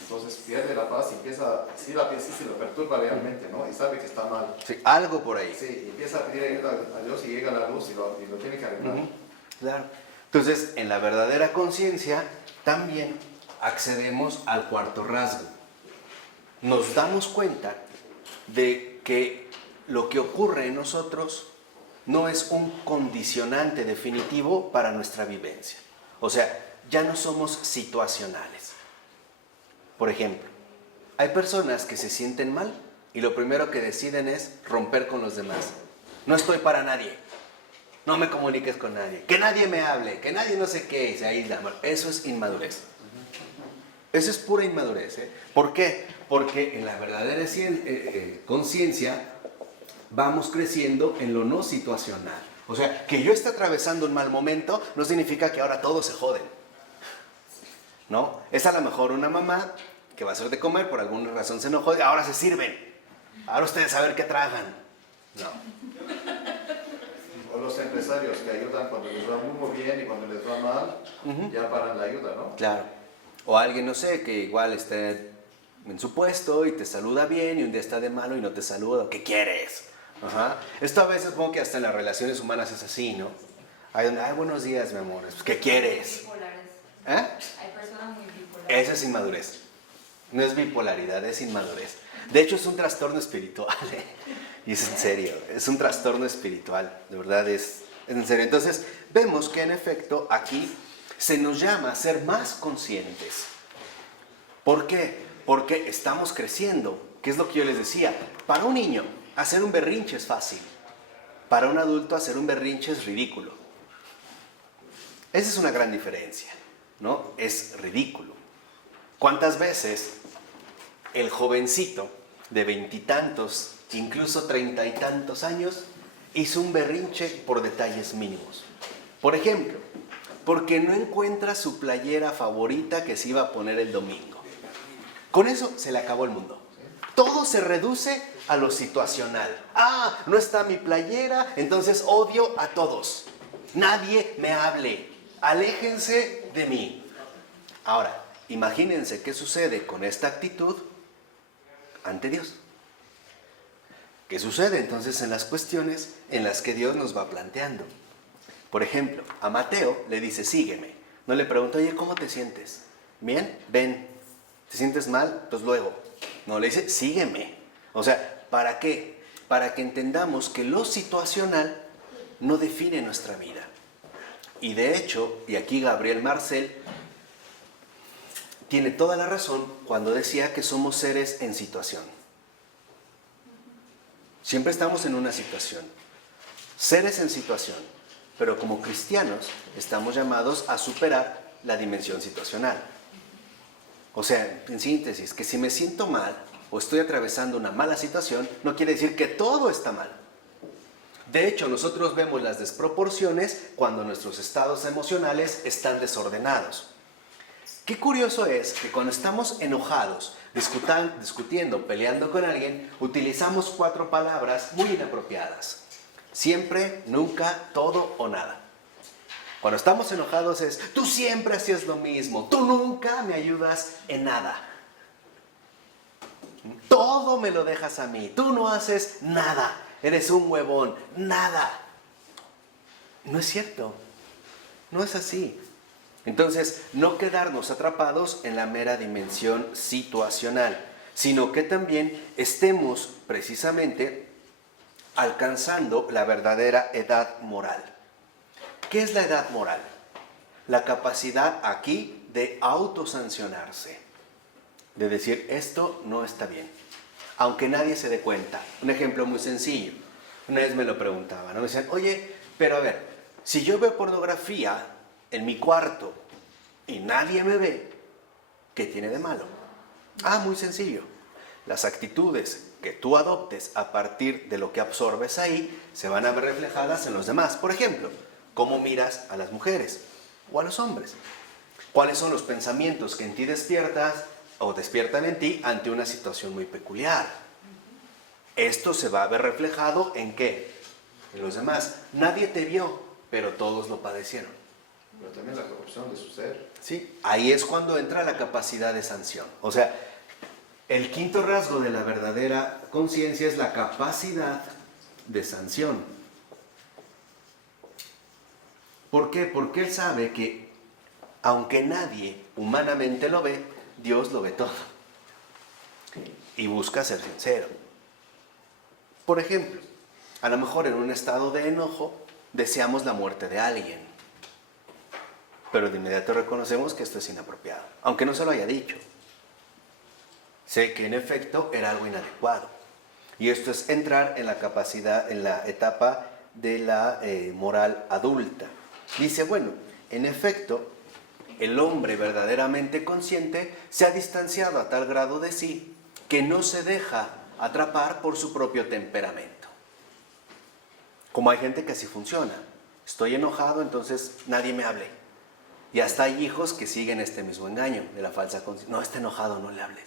Entonces pierde la paz y empieza, sí lo perturba realmente, ¿no? Y sabe que está mal. Sí, algo por ahí. Sí, y empieza a pedir ayuda a Dios y llega la luz y lo tiene que arreglar. Claro. Entonces, en la verdadera conciencia, también accedemos al cuarto rasgo. Nos damos cuenta de que lo que ocurre en nosotros no es un condicionante definitivo para nuestra vivencia. O sea, ya no somos situacionales. Por ejemplo, hay personas que se sienten mal y lo primero que deciden es romper con los demás. No estoy para nadie. No me comuniques con nadie. Que nadie me hable. Que nadie no sé qué. Se aísla. Eso es inmadurez. Eso es pura inmadurez. ¿Eh? ¿Por qué? Porque en la verdadera conciencia vamos creciendo en lo no situacional. O sea, que yo esté atravesando un mal momento no significa que ahora todos se joden. ¿No? Es a lo mejor una mamá que va a hacer de comer, por alguna razón se enojó, y ahora se sirven. Ahora ustedes a ver qué tragan. No. O los empresarios que ayudan cuando les va muy bien y cuando les va mal, ya paran la ayuda, ¿no? Claro. O alguien, no sé, que igual está en su puesto y te saluda bien y un día está de malo y no te saluda. ¿Qué quieres? Ajá. Esto a veces como que hasta en las relaciones humanas es así, ¿no? Ay, buenos días, mi amor. ¿Qué quieres? ¿Eh? Hay personas muy bipolares. Esa es inmadurez. No es bipolaridad, es inmadurez. De hecho, es un trastorno espiritual. ¿Eh? Y es en serio, es un trastorno espiritual. De verdad, es en serio. Entonces, vemos que en efecto aquí se nos llama a ser más conscientes. ¿Por qué? Porque estamos creciendo. ¿Qué es lo que yo les decía? Para un niño, hacer un berrinche es fácil. Para un adulto, hacer un berrinche es ridículo. Esa es una gran diferencia, ¿no? Es ridículo. ¿Cuántas veces el jovencito de 20 y tantos, incluso 30 y tantos años, hizo un berrinche por detalles mínimos? Por ejemplo, porque no encuentra su playera favorita que se iba a poner el domingo. Con eso se le acabó el mundo. Todo se reduce a lo situacional. Ah, no está mi playera, entonces odio a todos. Nadie me hable. Aléjense de mí. Ahora, imagínense qué sucede con esta actitud ante Dios. ¿Qué sucede entonces en las cuestiones en las que Dios nos va planteando? Por ejemplo, a Mateo le dice, sígueme. No le pregunta, oye, ¿cómo te sientes? ¿Bien? Ven. ¿Te sientes mal? Pues luego. No, le dice, sígueme. O sea, ¿para qué? Para que entendamos que lo situacional no define nuestra vida. Y de hecho, y aquí Gabriel Marcel tiene toda la razón cuando decía que somos seres en situación. Siempre estamos en una situación. Seres en situación. Pero como cristianos estamos llamados a superar la dimensión situacional. O sea, en síntesis, que si me siento mal o estoy atravesando una mala situación, no quiere decir que todo está mal. De hecho, nosotros vemos las desproporciones cuando nuestros estados emocionales están desordenados. Qué curioso es que cuando estamos enojados, discutiendo, peleando con alguien, utilizamos 4 palabras muy inapropiadas. Siempre, nunca, todo o nada. Cuando estamos enojados es, tú siempre hacías lo mismo, tú nunca me ayudas en nada. Todo me lo dejas a mí, tú no haces nada, eres un huevón, nada. No es cierto, no es así. Entonces, no quedarnos atrapados en la mera dimensión situacional, sino que también estemos precisamente alcanzando la verdadera edad moral. ¿Qué es la edad moral? La capacidad aquí de autosancionarse, de decir, esto no está bien, aunque nadie se dé cuenta. Un ejemplo muy sencillo. Una vez me lo preguntaban, ¿no? Me decían, oye, pero a ver, si yo veo pornografía en mi cuarto y nadie me ve, ¿qué tiene de malo? Ah, muy sencillo. Las actitudes que tú adoptes a partir de lo que absorbes ahí se van a ver reflejadas en los demás. Por ejemplo, ¿cómo miras a las mujeres o a los hombres? ¿Cuáles son los pensamientos que en ti despiertas o despiertan en ti ante una situación muy peculiar? Esto se va a ver reflejado ¿en qué? En los demás. Nadie te vio, pero todos lo padecieron. Pero también la corrupción de su ser. Sí, ahí es cuando entra la capacidad de sanción. O sea, el quinto rasgo de la verdadera conciencia es la capacidad de sanción. ¿Por qué? Porque él sabe que, aunque nadie humanamente lo ve, Dios lo ve todo. Y busca ser sincero. Por ejemplo, a lo mejor en un estado de enojo deseamos la muerte de alguien. Pero de inmediato reconocemos que esto es inapropiado, aunque no se lo haya dicho. Sé que en efecto era algo inadecuado. Y esto es entrar en la capacidad, en la etapa de la moral adulta. Dice, bueno, en efecto, el hombre verdaderamente consciente se ha distanciado a tal grado de sí que no se deja atrapar por su propio temperamento. Como hay gente que así funciona. Estoy enojado, entonces nadie me hable. Y hasta hay hijos que siguen este mismo engaño de la falsa conciencia. No, está enojado, no le hables.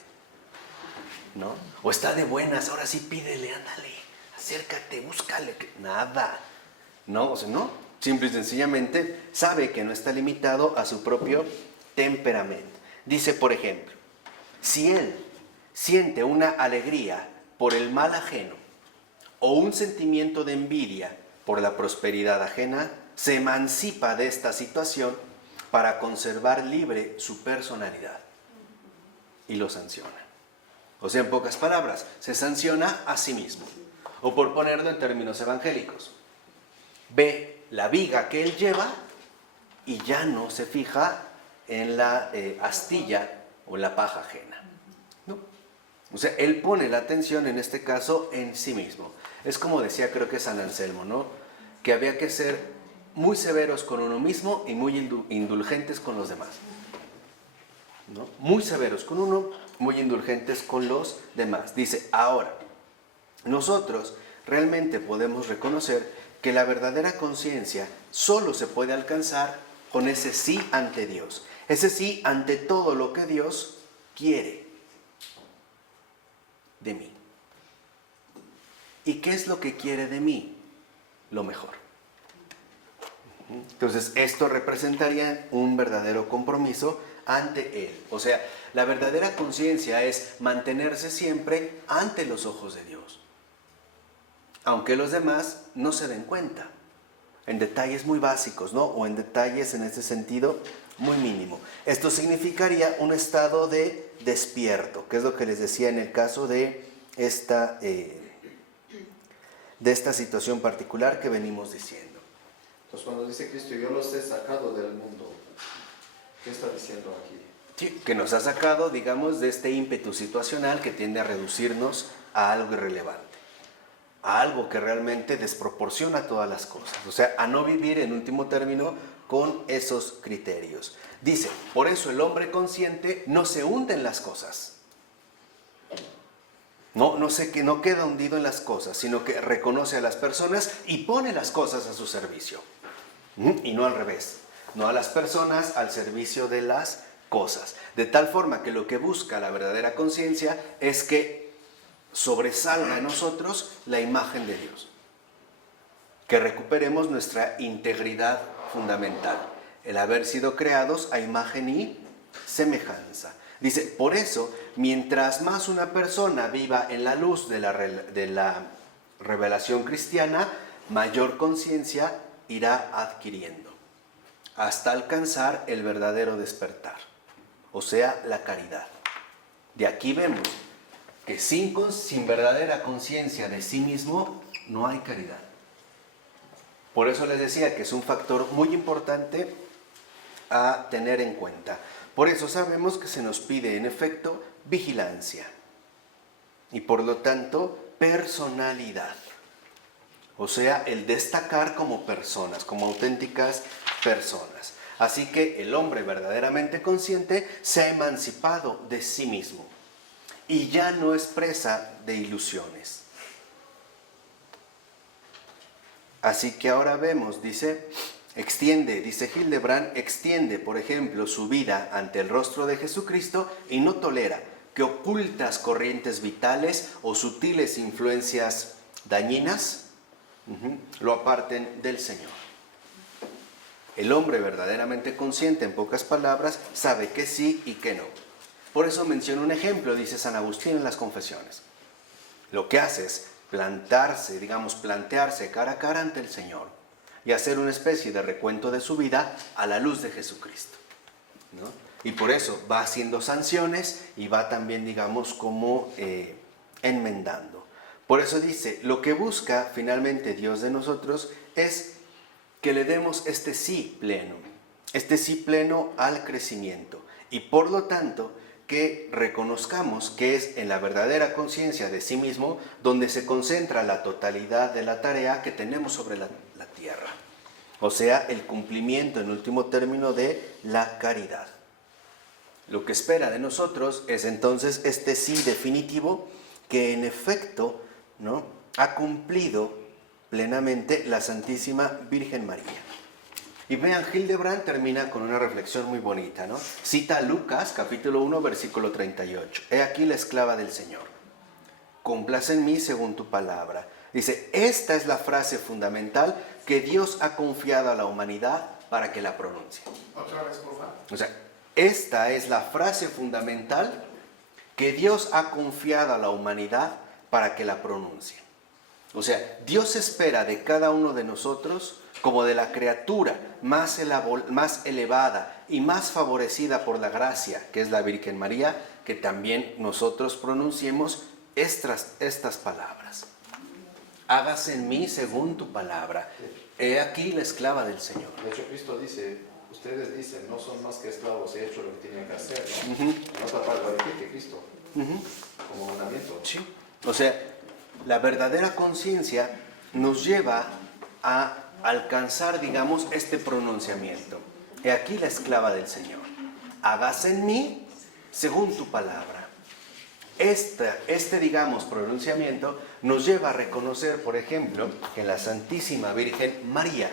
¿No? O está de buenas, ahora sí pídele, ándale, acércate, búscale. Nada. No, o sea, no. Simple y sencillamente sabe que no está limitado a su propio temperamento. Dice, por ejemplo, si él siente una alegría por el mal ajeno o un sentimiento de envidia por la prosperidad ajena, se emancipa de esta situación para conservar libre su personalidad y lo sanciona. O sea, en pocas palabras, se sanciona a sí mismo. O por ponerlo en términos evangélicos, ve la viga que él lleva y ya no se fija en la astilla o en la paja ajena. ¿No? O sea, él pone la atención en este caso en sí mismo. Es como decía, creo que San Anselmo, ¿no? Que había que ser muy severos con uno mismo y muy indulgentes con los demás. ¿No? Muy severos con uno, muy indulgentes con los demás. Dice, ahora, nosotros realmente podemos reconocer que la verdadera conciencia solo se puede alcanzar con ese sí ante Dios. Ese sí ante todo lo que Dios quiere de mí. ¿Y qué es lo que quiere de mí? Lo mejor. Entonces, esto representaría un verdadero compromiso ante Él. O sea, la verdadera conciencia es mantenerse siempre ante los ojos de Dios. Aunque los demás no se den cuenta. En detalles muy básicos, ¿no? O en detalles en este sentido muy mínimo. Esto significaría un estado de despierto, que es lo que les decía en el caso de esta situación particular que venimos diciendo. Entonces cuando dice Cristo, yo los he sacado del mundo, ¿qué está diciendo aquí? Sí, que nos ha sacado, digamos, de este ímpetu situacional que tiende a reducirnos a algo irrelevante, a algo que realmente desproporciona todas las cosas, o sea, a no vivir en último término con esos criterios. Dice, por eso el hombre consciente no se hunde en las cosas. No queda hundido en las cosas, sino que reconoce a las personas y pone las cosas a su servicio. Y no al revés. No a las personas al servicio de las cosas. De tal forma que lo que busca la verdadera conciencia es que sobresalga en nosotros la imagen de Dios. Que recuperemos nuestra integridad fundamental, el haber sido creados a imagen y semejanza. Dice, por eso, mientras más una persona viva en la luz de la revelación cristiana, mayor conciencia irá adquiriendo, hasta alcanzar el verdadero despertar, o sea, la caridad. De aquí vemos que sin verdadera conciencia de sí mismo, no hay caridad. Por eso les decía que es un factor muy importante a tener en cuenta. Por eso sabemos que se nos pide, en efecto, vigilancia y por lo tanto personalidad. O sea, el destacar como personas, como auténticas personas. Así que el hombre verdaderamente consciente se ha emancipado de sí mismo y ya no es presa de ilusiones. Así que ahora vemos, dice Hildebrand, extiende, por ejemplo, su vida ante el rostro de Jesucristo y no tolera que ocultas corrientes vitales o sutiles influencias dañinas lo aparten del Señor. El hombre verdaderamente consciente, en pocas palabras, sabe que sí y que no. Por eso menciona un ejemplo, dice San Agustín en las Confesiones. Lo que hace es plantearse cara a cara ante el Señor y hacer una especie de recuento de su vida a la luz de Jesucristo, ¿no? Y por eso va haciendo sanciones y va también, como enmendando. Por eso dice, lo que busca finalmente Dios de nosotros es que le demos este sí pleno al crecimiento y por lo tanto que reconozcamos que es en la verdadera conciencia de sí mismo donde se concentra la totalidad de la tarea que tenemos sobre la tierra. O sea, el cumplimiento en último término de la caridad. Lo que espera de nosotros es entonces este sí definitivo que en efecto, ¿no?, ha cumplido plenamente la Santísima Virgen María. Y vean, Hildebrand termina con una reflexión muy bonita, ¿no? Cita a Lucas, capítulo 1, versículo 38. He aquí la esclava del Señor. Complace en mí según tu palabra. Dice, esta es la frase fundamental que Dios ha confiado a la humanidad para que la pronuncie. Otra vez, por favor. O sea, esta es la frase fundamental que Dios ha confiado a la humanidad para que la pronuncie. O sea, Dios espera de cada uno de nosotros, como de la criatura más elevada y más favorecida por la gracia, que es la Virgen María, que también nosotros pronunciemos estas palabras. Hágase en mí según tu palabra. He aquí la esclava del Señor. De hecho, Cristo dice, ustedes dicen, no son más que esclavos, he hecho lo que tenían que hacer, ¿no? En otra parte, lo repite Cristo, como mandamiento. Sí. O sea, la verdadera conciencia nos lleva a alcanzar, este pronunciamiento. He aquí la esclava del Señor. Hágase en mí según tu palabra. Pronunciamiento nos lleva a reconocer, por ejemplo, que en la Santísima Virgen María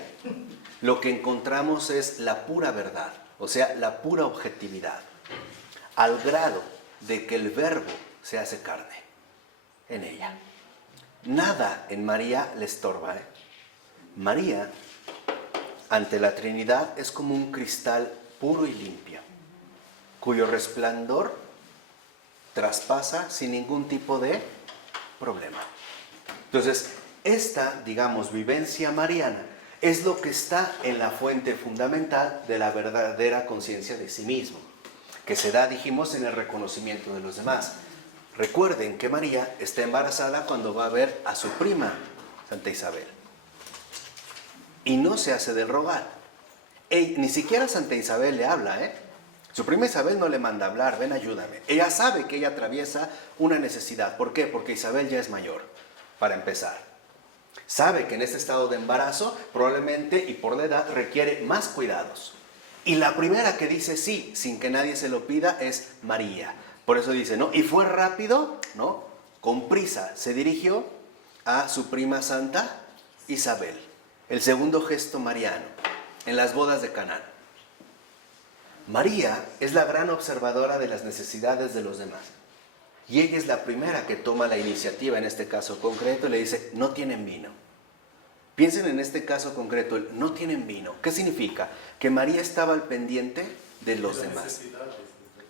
lo que encontramos es la pura verdad, o sea, la pura objetividad, al grado de que el Verbo se hace carne en ella. Nada en María le estorba, María, ante la Trinidad, es como un cristal puro y limpio, cuyo resplandor traspasa sin ningún tipo de problema. Entonces, esta, vivencia mariana es lo que está en la fuente fundamental de la verdadera conciencia de sí mismo, que se da, en el reconocimiento de los demás. Recuerden que María está embarazada cuando va a ver a su prima, Santa Isabel. Y no se hace del rogar. Ni siquiera Santa Isabel le habla, Su prima Isabel no le manda a hablar, ven, ayúdame. Ella sabe que ella atraviesa una necesidad. ¿Por qué? Porque Isabel ya es mayor, para empezar. Sabe que en este estado de embarazo, probablemente y por la edad, requiere más cuidados. Y la primera que dice sí, sin que nadie se lo pida, es María. Por eso dice, ¿no? Y fue rápido, ¿no? Con prisa, se dirigió a su prima Santa Isabel. El segundo gesto mariano, en las bodas de Caná. María es la gran observadora de las necesidades de los demás. Y ella es la primera que toma la iniciativa en este caso concreto y le dice, no tienen vino. Piensen en este caso concreto, el no tienen vino. ¿Qué significa? Que María estaba al pendiente de los demás.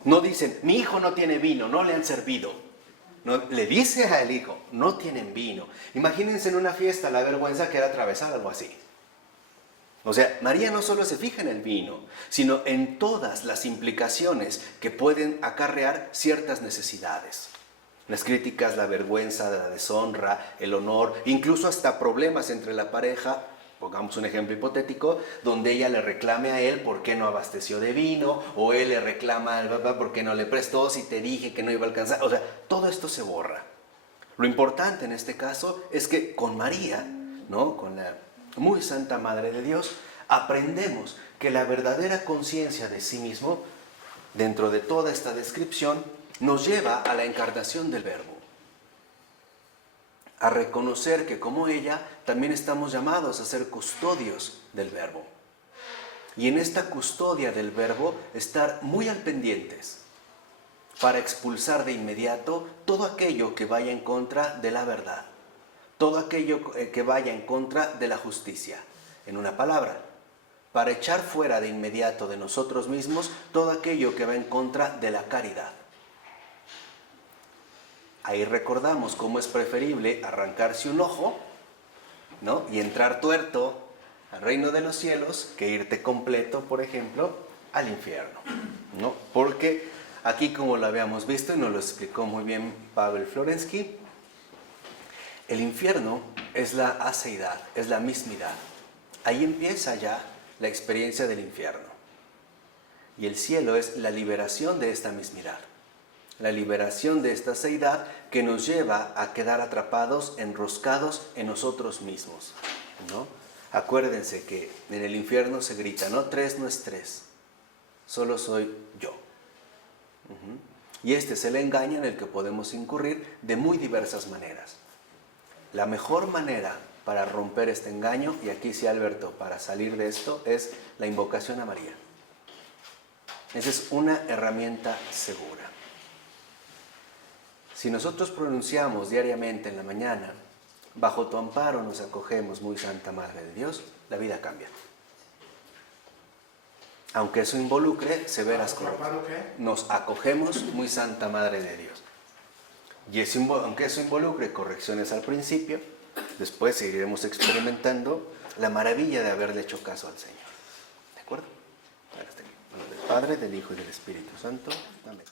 No dicen, mi hijo no tiene vino, no le han servido. No, le dice al hijo, no tienen vino. Imagínense en una fiesta la vergüenza que era atravesar algo así. O sea, María no solo se fija en el vino, sino en todas las implicaciones que pueden acarrear ciertas necesidades. Las críticas, la vergüenza, la deshonra, el honor, incluso hasta problemas entre la pareja. Pongamos un ejemplo hipotético, donde ella le reclame a él por qué no abasteció de vino, o él le reclama al papá por qué no le prestó, si te dije que no iba a alcanzar. O sea, todo esto se borra. Lo importante en este caso es que con María, ¿no?, con la muy santa Madre de Dios, aprendemos que la verdadera conciencia de sí mismo, dentro de toda esta descripción, nos lleva a la encarnación del Verbo. A reconocer que como ella también estamos llamados a ser custodios del Verbo. Y en esta custodia del Verbo estar muy al pendientes para expulsar de inmediato todo aquello que vaya en contra de la verdad, todo aquello que vaya en contra de la justicia. En una palabra, para echar fuera de inmediato de nosotros mismos todo aquello que va en contra de la caridad. Ahí recordamos cómo es preferible arrancarse un ojo, ¿no?, y entrar tuerto al reino de los cielos que irte completo, por ejemplo, al infierno, ¿no? Porque aquí, como lo habíamos visto y nos lo explicó muy bien Pavel Florensky, el infierno es la aceidad, es la mismidad. Ahí empieza ya la experiencia del infierno. Y el cielo es la liberación de esta mismidad. La liberación de esta aceidad que nos lleva a quedar atrapados, enroscados en nosotros mismos, ¿no? Acuérdense que en el infierno se grita, no, tres no es tres, solo soy yo. Y este es el engaño en el que podemos incurrir de muy diversas maneras. La mejor manera para romper este engaño, y aquí sí, Alberto, para salir de esto, es la invocación a María. Esa es una herramienta segura. Si nosotros pronunciamos diariamente en la mañana, bajo tu amparo nos acogemos, muy Santa Madre de Dios, la vida cambia. Aunque eso involucre severas correcciones. Nos acogemos, muy Santa Madre de Dios. Y aunque eso involucre correcciones al principio, después seguiremos experimentando la maravilla de haberle hecho caso al Señor. ¿De acuerdo? Hasta aquí. En nombre del Padre, del Hijo y del Espíritu Santo. Amén.